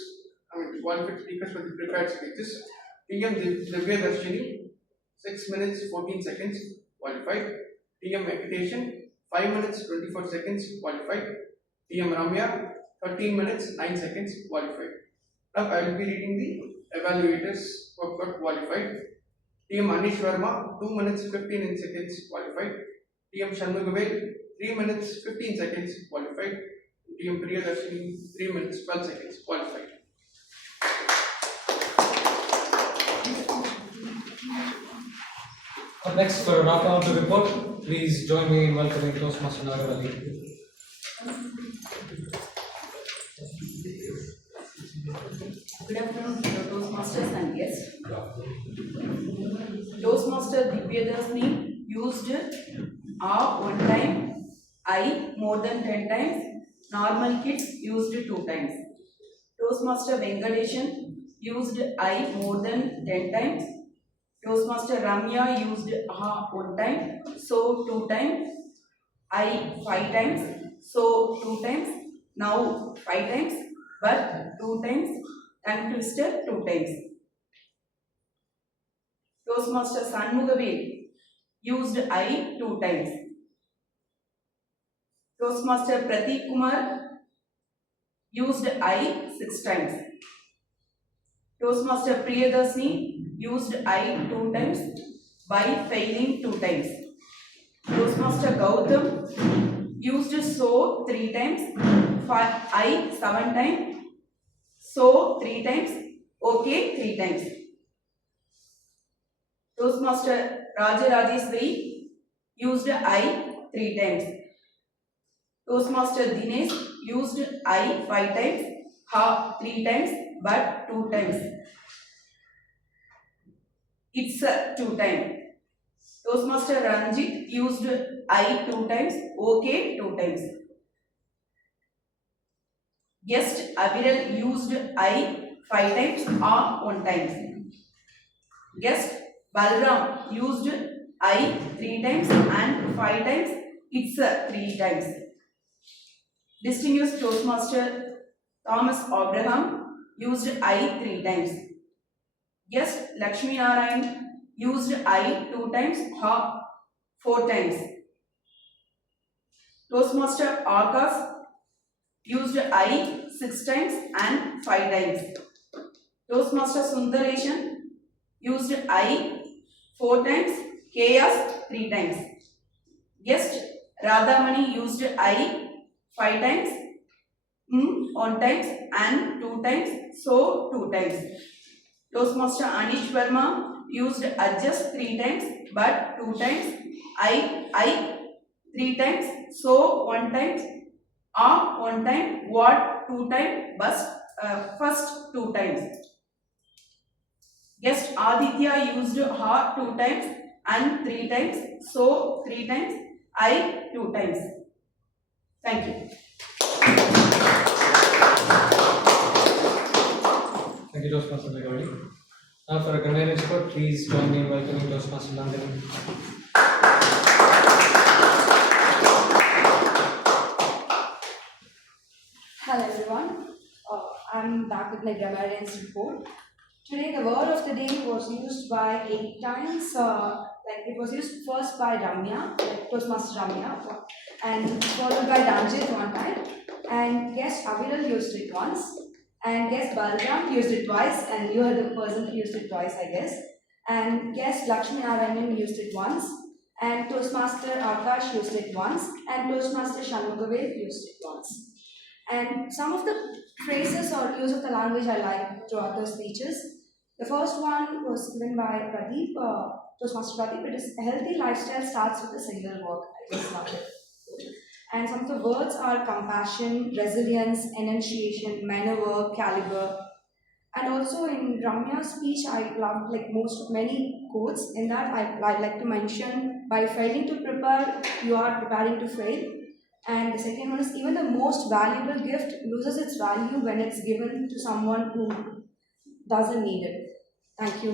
qualified speakers for the prepared speeches. TM Divya Darshini, 6 minutes 14 seconds, qualified. TM Venkateshan, 5 minutes 24 seconds, qualified. TM Ramya, 13 minutes 9 seconds, qualified. Now I will be reading the evaluators who got qualified. TM Anish Verma, 2 minutes 15 seconds, qualified. TM Shanmugavej, 3 minutes 15 seconds, qualified. TM Priyadashini, 3 minutes 12 seconds, qualified. Up next for a wrap-up of the report, please join me in welcoming Toastmaster Nagar Ali. Good afternoon, Toastmasters and guests. Toastmaster Divyadasni used A one time, I more than 10 times, Normal kids used 2 times. Toastmaster Venkadeshan used I more than 10 times. Toastmaster Ramya used 1 time, so 2 times. I 5 times, so 2 times. Now 5 times, but 2 times. Tongue twister 2 times. Toastmaster Sanmugavel used I 2 times. Toastmaster Prateek Kumar used I 6 times. Toastmaster Priyadarshini used I 2 times by failing 2 times. Toastmaster Gautam used so 3 times, I 7 times, so 3 times, okay 3 times. Toastmaster Rajarajeshwari used I 3 times. Toastmaster Dinesh used I 5 times, 3 times, but 2 times. It's 2 times. Toastmaster Ranjit used I 2 times, okay 2 times. Guest Aviral used I 5 times or 1 time. Guest Balram used I 3 times and 5 times, it's 3 times. Distinguished Toastmaster Thomas Abraham used I 3 times. Guest Lakshmi Narayan used I 2 times or 4 times. Toastmaster Akash used I 6 times and 5 times. Toastmaster Sundareshan used I 4 times, Chaos 3 times. Guest Radhamani used I 5 times, 1 times and 2 times, so 2 times. Toastmaster Anish Verma used adjust 3 times but 2 times, I 3 times, so 1 times, or 1 time, what 2 times, but first 2 times. Guest Aditya used ha 2 times and 3 times, so 3 times, I 2 times. Thank you. Thank you, Toastmaster Megawati. Now for a conveyance's report, please join me in welcoming Toastmaster London. Hello everyone, I'm back with my grammarian's report. Today the word of the day was used by 8 times, like it was used first by Ramya, like Toastmaster Ramya, and followed by Ranjit 1 time, and guest Aviral used it once, and guest Balram used it twice, and you are the person who used it twice I guess, and guest Lakshmi Narayanan used it once, and Toastmaster Akash used it once, and Toastmaster Shanmugavel used it once. And some of the phrases or use of the language I like throughout the speeches. The first one was given by Pradeep, Toastmaster Pradeep. It is a healthy lifestyle starts with a single word. I just love it. And some of the words are compassion, resilience, enunciation, maneuver, caliber. And also in Ramya's speech, I loved like many quotes. In that, I'd like to mention, by failing to prepare, you are preparing to fail. And the second one is, even the most valuable gift loses its value when it's given to someone who doesn't need it. Thank you.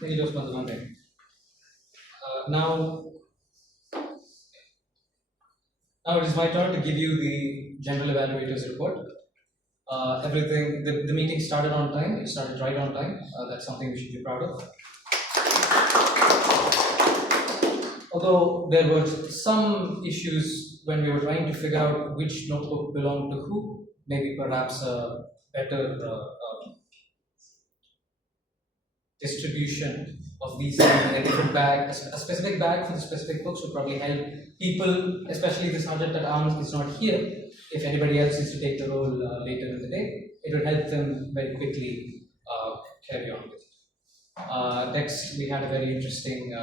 Thank you, Toastmaster London. Now it is my turn to give you the general evaluators report. Everything, the meeting started on time. It started right on time. That's something we should be proud of. Although there were some issues when we were trying to figure out which notebook belonged to who, maybe perhaps a better distribution of these things in a different bag, a specific bag for the specific books would probably help people, especially the sergeant at arms is not here. If anybody else is to take the role later in the day, it would help them very quickly carry on with it. Next, we had a very interesting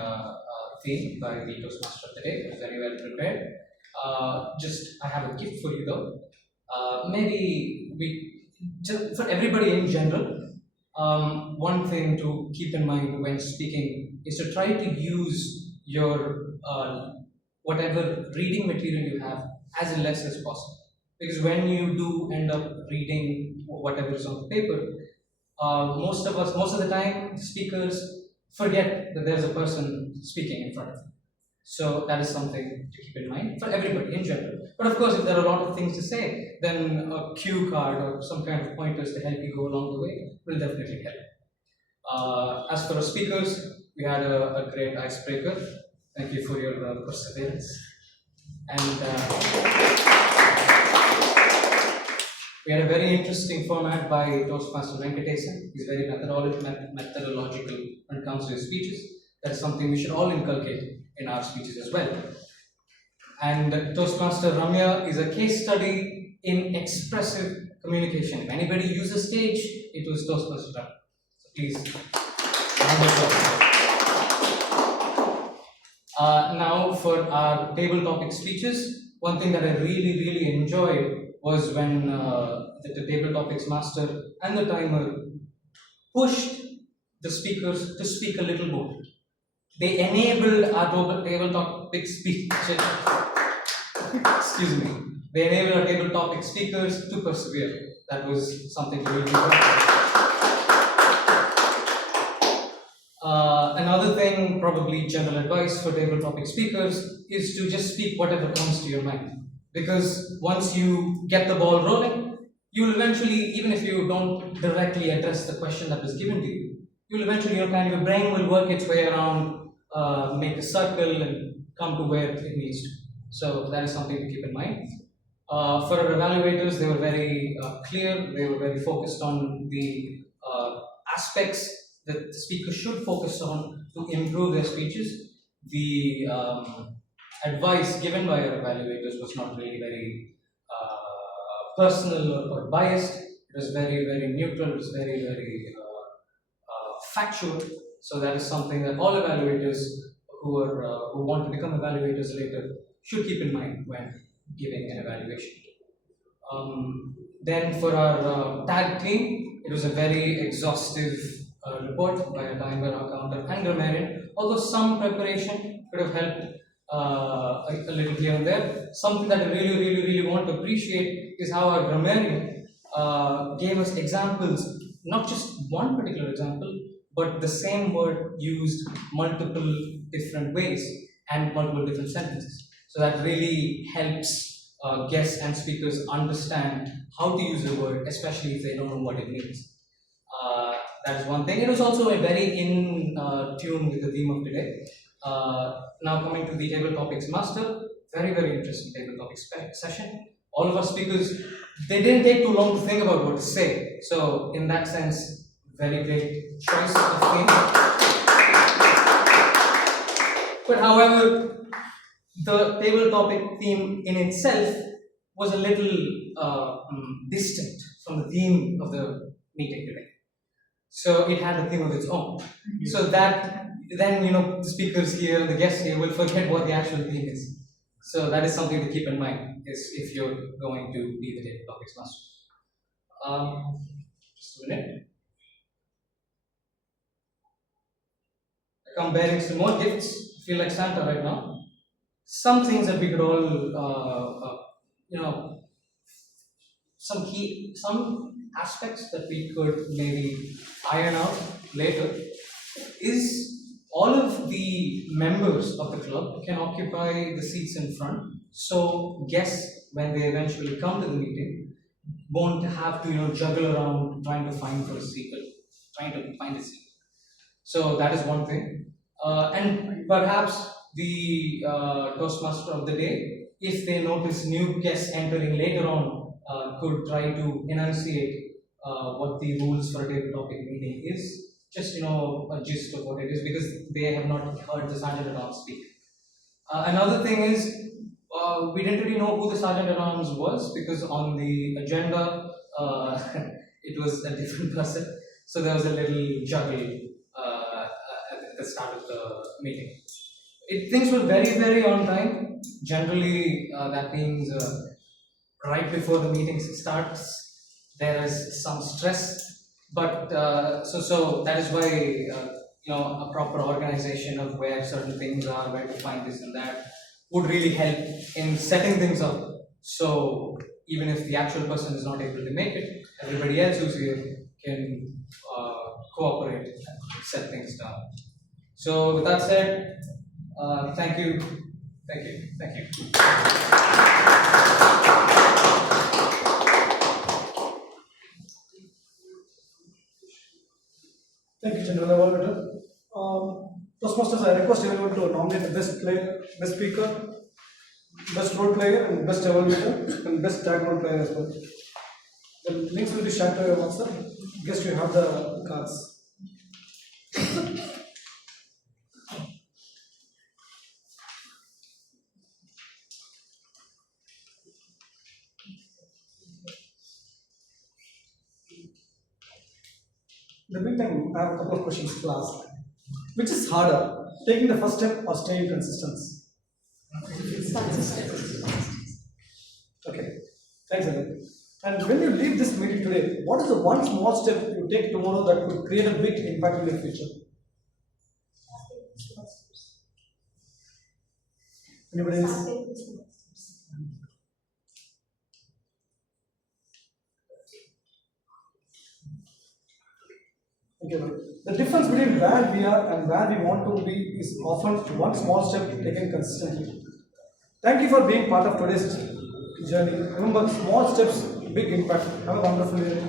theme by the Toastmaster of the day. It was very well prepared. I have a gift for you though. Maybe just for everybody in general, one thing to keep in mind when speaking is to try to use your whatever reading material you have as less as possible. Because when you do end up reading whatever is on the paper, most of the time, the speakers forget that there's a person speaking in front of them. So that is something to keep in mind for everybody in general. But of course, if there are a lot of things to say, then a cue card or some kind of pointers to help you go along the way will definitely help. As for our speakers, we had a great icebreaker. Thank you for your perseverance. And we had a very interesting format by Toastmaster Venkatesan. He's very methodological when it comes to his speeches. That is something we should all inculcate in our speeches as well. And Toastmaster Ramya is a case study in expressive communication. If anybody used a stage, it was Toastmaster Ramya. So please, round of applause. Now for our table topic speeches, one thing that I really enjoyed was when the table topics master and the timer pushed the speakers to speak a little more. They enabled our table topic speeches. Excuse me. They enabled our table topic speakers to persevere. That was something to really enjoy. Another thing, probably general advice for table topic speakers, is to just speak whatever comes to your mind. Because once you get the ball rolling, you will eventually, even if you don't directly address the question that was given to you, you will eventually, your brain will work its way around, make a circle and come to where it needs to. So that is something to keep in mind. For our evaluators, they were very clear, they were very focused on the aspects that the speaker should focus on to improve their speeches. The advice given by our evaluators was not really very personal or biased. It was very neutral, it was very factual. So that is something that all evaluators who want to become evaluators later should keep in mind when giving an evaluation. Then for our tag team, it was a very exhaustive report by a timer, accountant and grammarian. Although some preparation could have helped a little here and there. Something that I really want to appreciate is how our grammarian gave us examples, not just one particular example, but the same word used multiple different ways and multiple different sentences. So that really helps guests and speakers understand how to use a word, especially if they don't know what it means. That is one thing. It was also a very in tune with the theme of today. Now coming to the table topics master, very interesting table topics session. All of our speakers, they didn't take too long to think about what to say. So in that sense, very great choice of theme. But however, the table topic theme in itself was a little distant from the theme of the meeting today. So it had a theme of its own. So that then the speakers here, the guests here will forget what the actual theme is. So that is something to keep in mind if you're going to be the table topics master. Just a minute. I come bearing some more gifts. I feel like Santa right now. Some things that we could all, some aspects that we could maybe iron out later is all of the members of the club can occupy the seats in front. So guests, when they eventually come to the meeting, won't have to juggle around trying to find a seat. So that is one thing. And perhaps the Toastmaster of the day, if they notice new guests entering later on, could try to enunciate what the rules for a table topic meeting is. Just a gist of what it is, because they have not heard the Sergeant at Arms speak. Another thing is, we didn't really know who the Sergeant at Arms was, because on the agenda it was a different person. So there was a little juggle at the start of the meeting. Things were very on time. Generally, that means right before the meeting starts, there is some stress. But so that is why a proper organization of where certain things are, where to find this and that, would really help in setting things up. So even if the actual person is not able to make it, everybody else who's here can cooperate and set things down. So with that said, thank you. Thank you, General Evaluator. Toastmasters, I request everyone to nominate the best player, best speaker, best role player, and best evaluator, and best tag role player as well. The links will be shared to your WhatsApp. Guess you have the cards. In the meantime, I have a couple of questions to ask. Which is harder, taking the first step or staying consistent? Okay, thanks, Ellen. And when you leave this meeting today, what is the one small step you take tomorrow that could create a big impact in your future? Anybody else? Okay, the difference between where we are and where we want to be is often one small step taken consistently. Thank you for being part of today's journey. Remember, small steps, big impact. Have a wonderful day.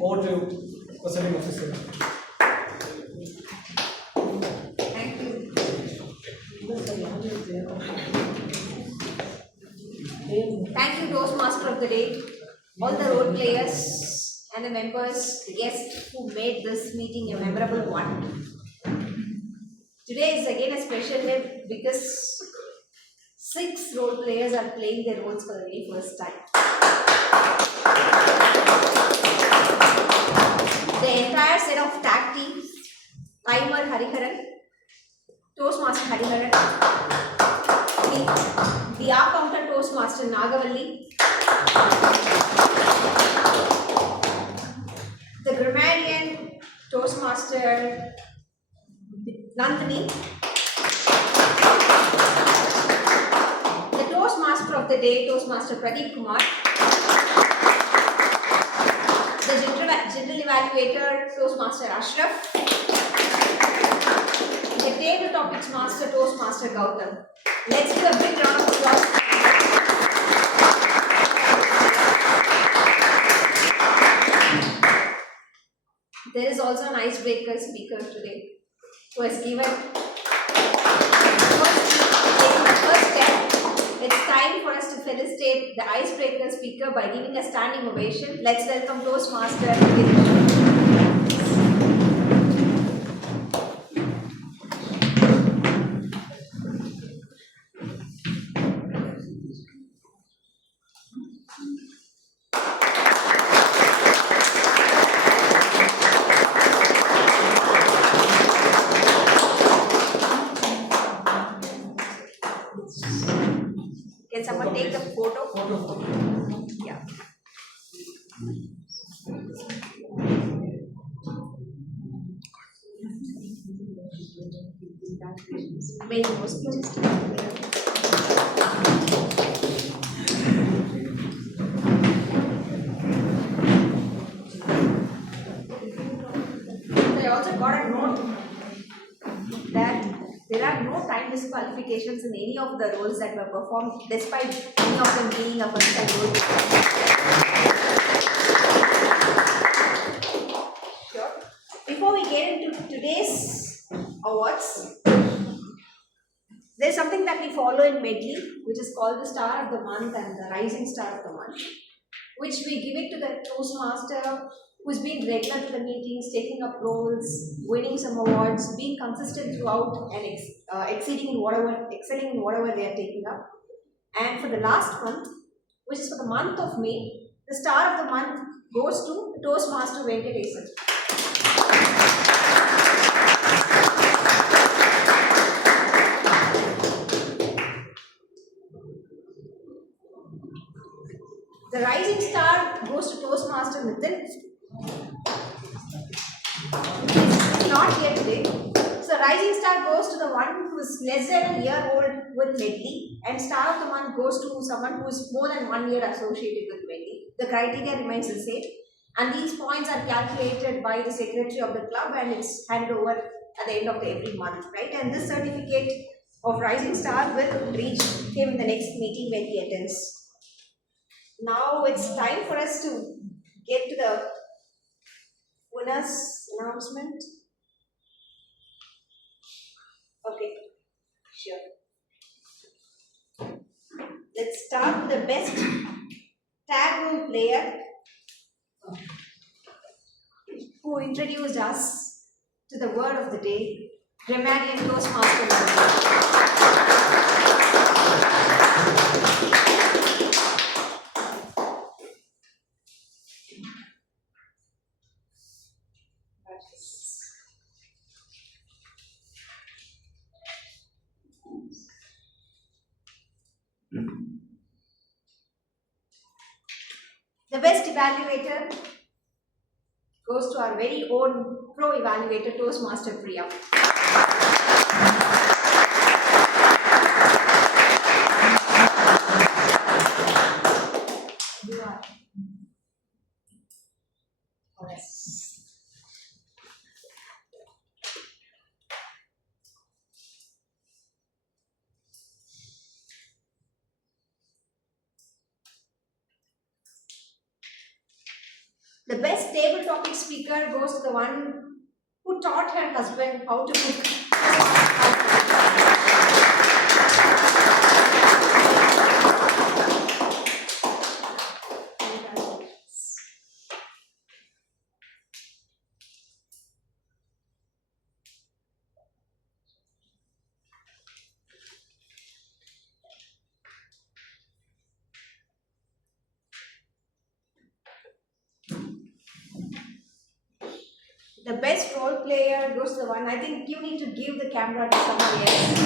Over to you, presiding officer. Thank you. Thank you, Toastmaster of the Day, all the role players and the members, the guests who made this meeting a memorable one. Today is again a special day because 6 role players are playing their roles for the very first time. The entire set of tag teams, Timer Hariharan, Toastmaster Hariharan, the accountant Toastmaster Nagavalli, the grammarian Toastmaster Nandini, the Toastmaster of the Day Toastmaster Pradeep Kumar, the general evaluator Toastmaster Ashraf, the table topics master Toastmaster Gautam. Let's give a big round of applause. There is also an icebreaker speaker today who has given the first step. It's time for us to felicitate the icebreaker speaker by giving a standing ovation. Let's welcome Toastmaster. Can someone take the photo? Yeah. May the most I also got a note that there are no time disqualifications in any of the roles that were performed, despite any of them being a first-time role. Sure. Before we get into today's awards, there's something that we follow in Medley, which is called the Star of the Month and the Rising Star of the Month, which we give it to the Toastmaster who's been regular to the meetings, taking up roles, winning some awards, being consistent throughout and excelling in whatever they are taking up. And for the last month, which is for the month of May, the Star of the Month goes to Toastmaster Venkatesan. The Rising Star goes to Toastmaster Nitin. It's not not here today. So rising star goes to the one who is less than a year old with Medley, and star of the month goes to someone who is more than 1 year associated with Medley. The criteria remains the same, and these points are calculated by the secretary of the club, and it's handed over at the end of every month, right? And this certificate of rising star will reach him in the next meeting when he attends. Now it's time for us to get to the winners announcement. Okay, sure. Let's start with the best tag room player who introduced us to the word of the day, grammarian Toastmaster. The best evaluator goes to our very own pro evaluator, Toastmaster Priya. You are. Yes. The best table topic speaker goes to the one who taught her husband how to cook. The best role player goes to the one, I think you need to give the camera to somebody else.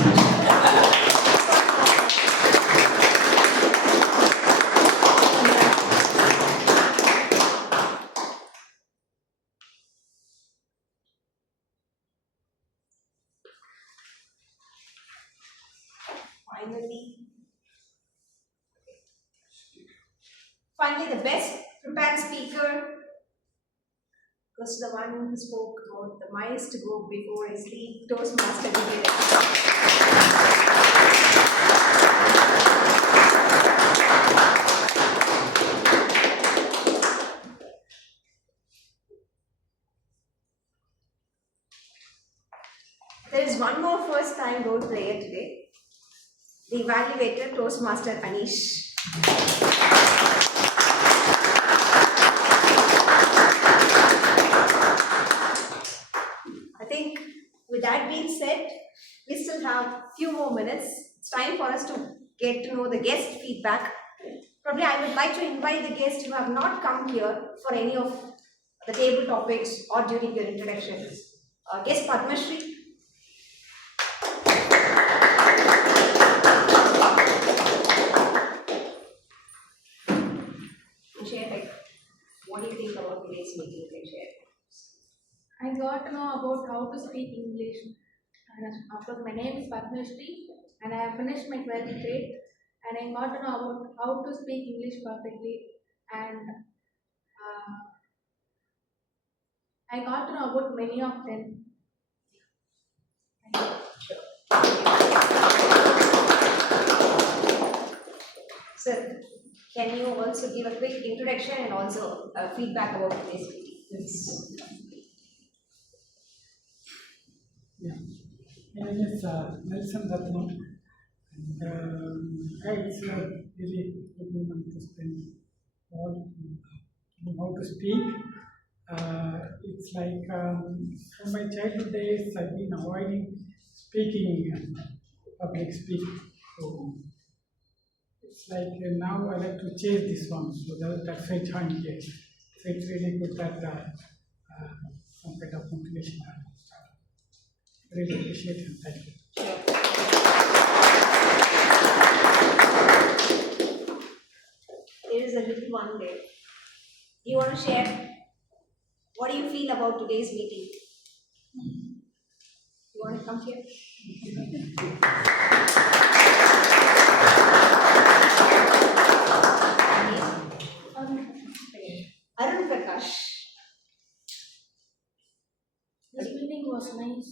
Finally, the best prepared speaker goes to the one who spoke about the mice to go before I sleep, Toastmaster did There is one more first time role player today, the evaluator, Toastmaster Anish. I think with that being said, we still have a few more minutes. It's time for us to get to know the guest feedback. Probably I would like to invite the guests who have not come here for any of the table topics or during your introductions. Guest Padma Shri. Share, like, what do you think about today's meeting? You can share. I got to know about how to speak English. And of course, my name is Padma Shri, and I have finished my 12th grade. And I got to know about how to speak English perfectly. And I got to know about many of them. Sir, can you also give a quick introduction and also feedback about today's meeting? Yes. Yeah. My name is Nelson Ratnam, and it's a really good moment to spend all how to speak. It's like from my childhood days, I've been avoiding speaking public speaking. So it's like now I like to chase this one, so that's why I joined here. So it's really good that some kind of motivation. Really appreciate it. Thank you. There is a little one there. Do you want to share? What do you feel about today's meeting? come here? Arun Prakash. This meeting was nice.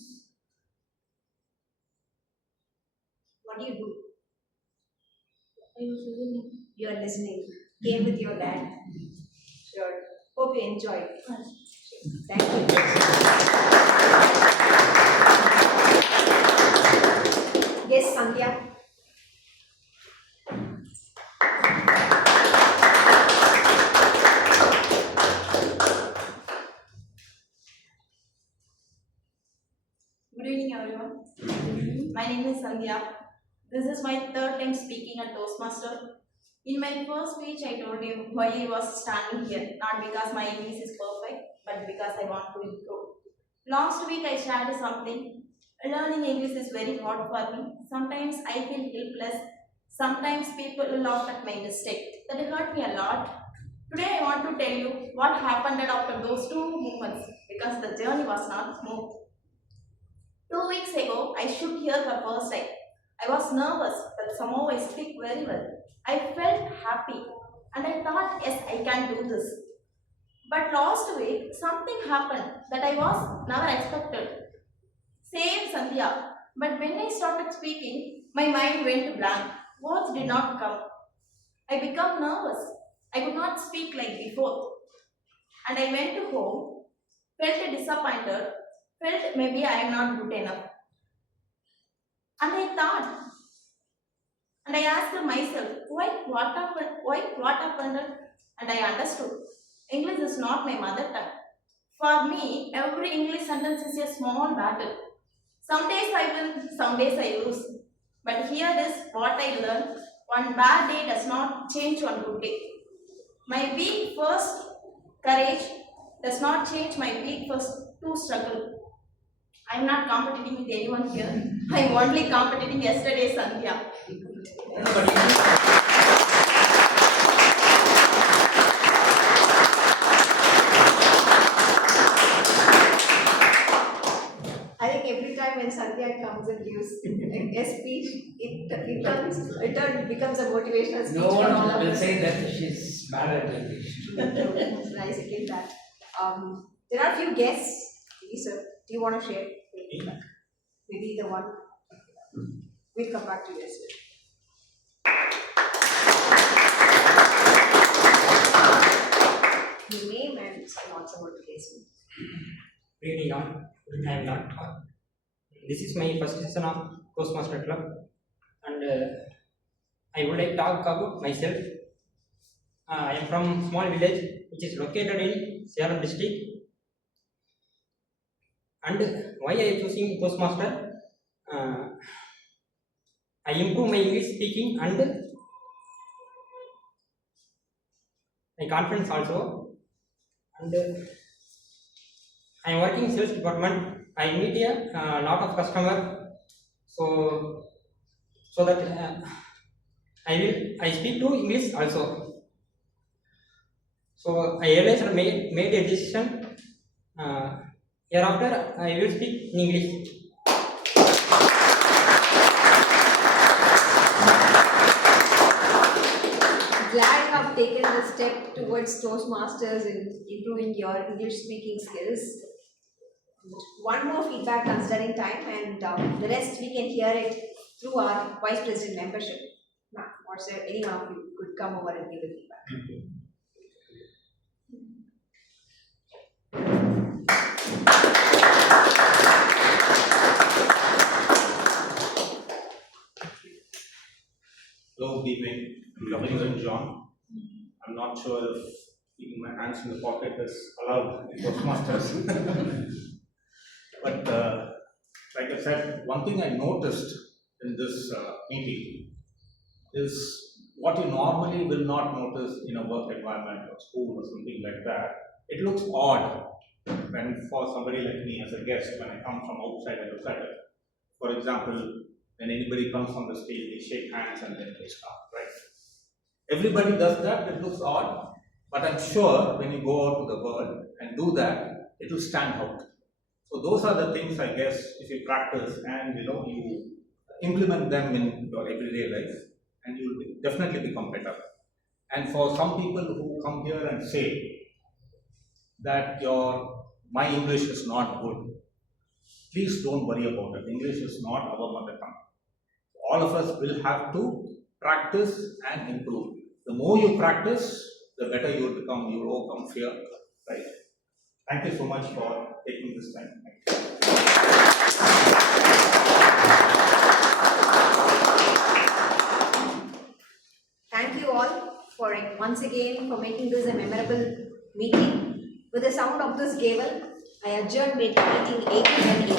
What do you do? I was listening. You are listening. Came with your dad. Sure. Hope you enjoyed. Thank you. Yes, Sandhya. Good evening, everyone. My name is Sandhya. This is my third time speaking at Toastmaster. In my first speech, I told you why I was standing here, not because my English is perfect, but because I want to improve. Last week, I shared something. Learning English is very hard for me. Sometimes I feel helpless. Sometimes people laugh at my mistake. That hurt me a lot. Today, I want to tell you what happened after those 2 moments, because the journey was not smooth. 2 weeks ago, I shook here for first time. I was nervous, but somehow I speak very well. I felt happy and I thought, yes, I can do this. But last week, something happened that I was never expected. Same Sandhya, but when I started speaking, my mind went blank. Words did not come. I became nervous. I could not speak like before. And I went home, felt disappointed, felt maybe I am not good enough. And I thought, and I asked myself, what happened? And I understood. English is not my mother tongue. For me, every English sentence is a small battle. Some days I win, some days I lose. But here is what I learned. One bad day does not change one good day. My weak first courage does not change my weak first to struggle. I am not competing with anyone here. I am only competing yesterday's Sandhya. I think every time when Sandhya comes and gives a speech, it becomes a motivational speech No for all one of will us. say that she's bad at English. It's nice to get that. There are a few guests. Lisa, do you want to share? Maybe the one. We'll come back to this. Your name and what's about today's meeting. Really on, I am not. This is my first season of Toastmaster Club, and I would like to talk about myself. I am from small village which is located in Salem district. And why I am choosing Toastmaster? I improve my English speaking and my confidence also. And I am working in sales department. I meet a lot of customer, so that I speak to English also. So I realized I made a decision. Hereafter I will speak in English. Glad you have taken the step towards Toastmasters in improving your English speaking skills. One more feedback considering time, and the rest we can hear it through our Vice President membership. Now, or sir, any one of you could come over and give the feedback. Hello, good evening. I'm Governor John. I'm not sure if keeping my hands in the pocket is allowed in Toastmasters. But like I said, one thing I noticed in this meeting is what you normally will not notice in a work environment or school or something like that. It looks odd when for somebody like me as a guest, when I come from outside and outside. For example, when anybody comes on the stage, they shake hands and then they stop, right? Everybody does that, it looks odd, but I'm sure when you go out to the world and do that, it will stand out. So those are the things, I guess, if you practice and you implement them in your everyday life, and you will definitely become better. And for some people who come here and say that my English is not good, please don't worry about it. English is not our mother tongue. All of us will have to practice and improve. The more you practice, the better you will become. You will overcome fear, right? Thank you so much for taking this time. Thank you all for once again for making this a memorable meeting. With the sound of this gavel, I adjourn meeting 8 and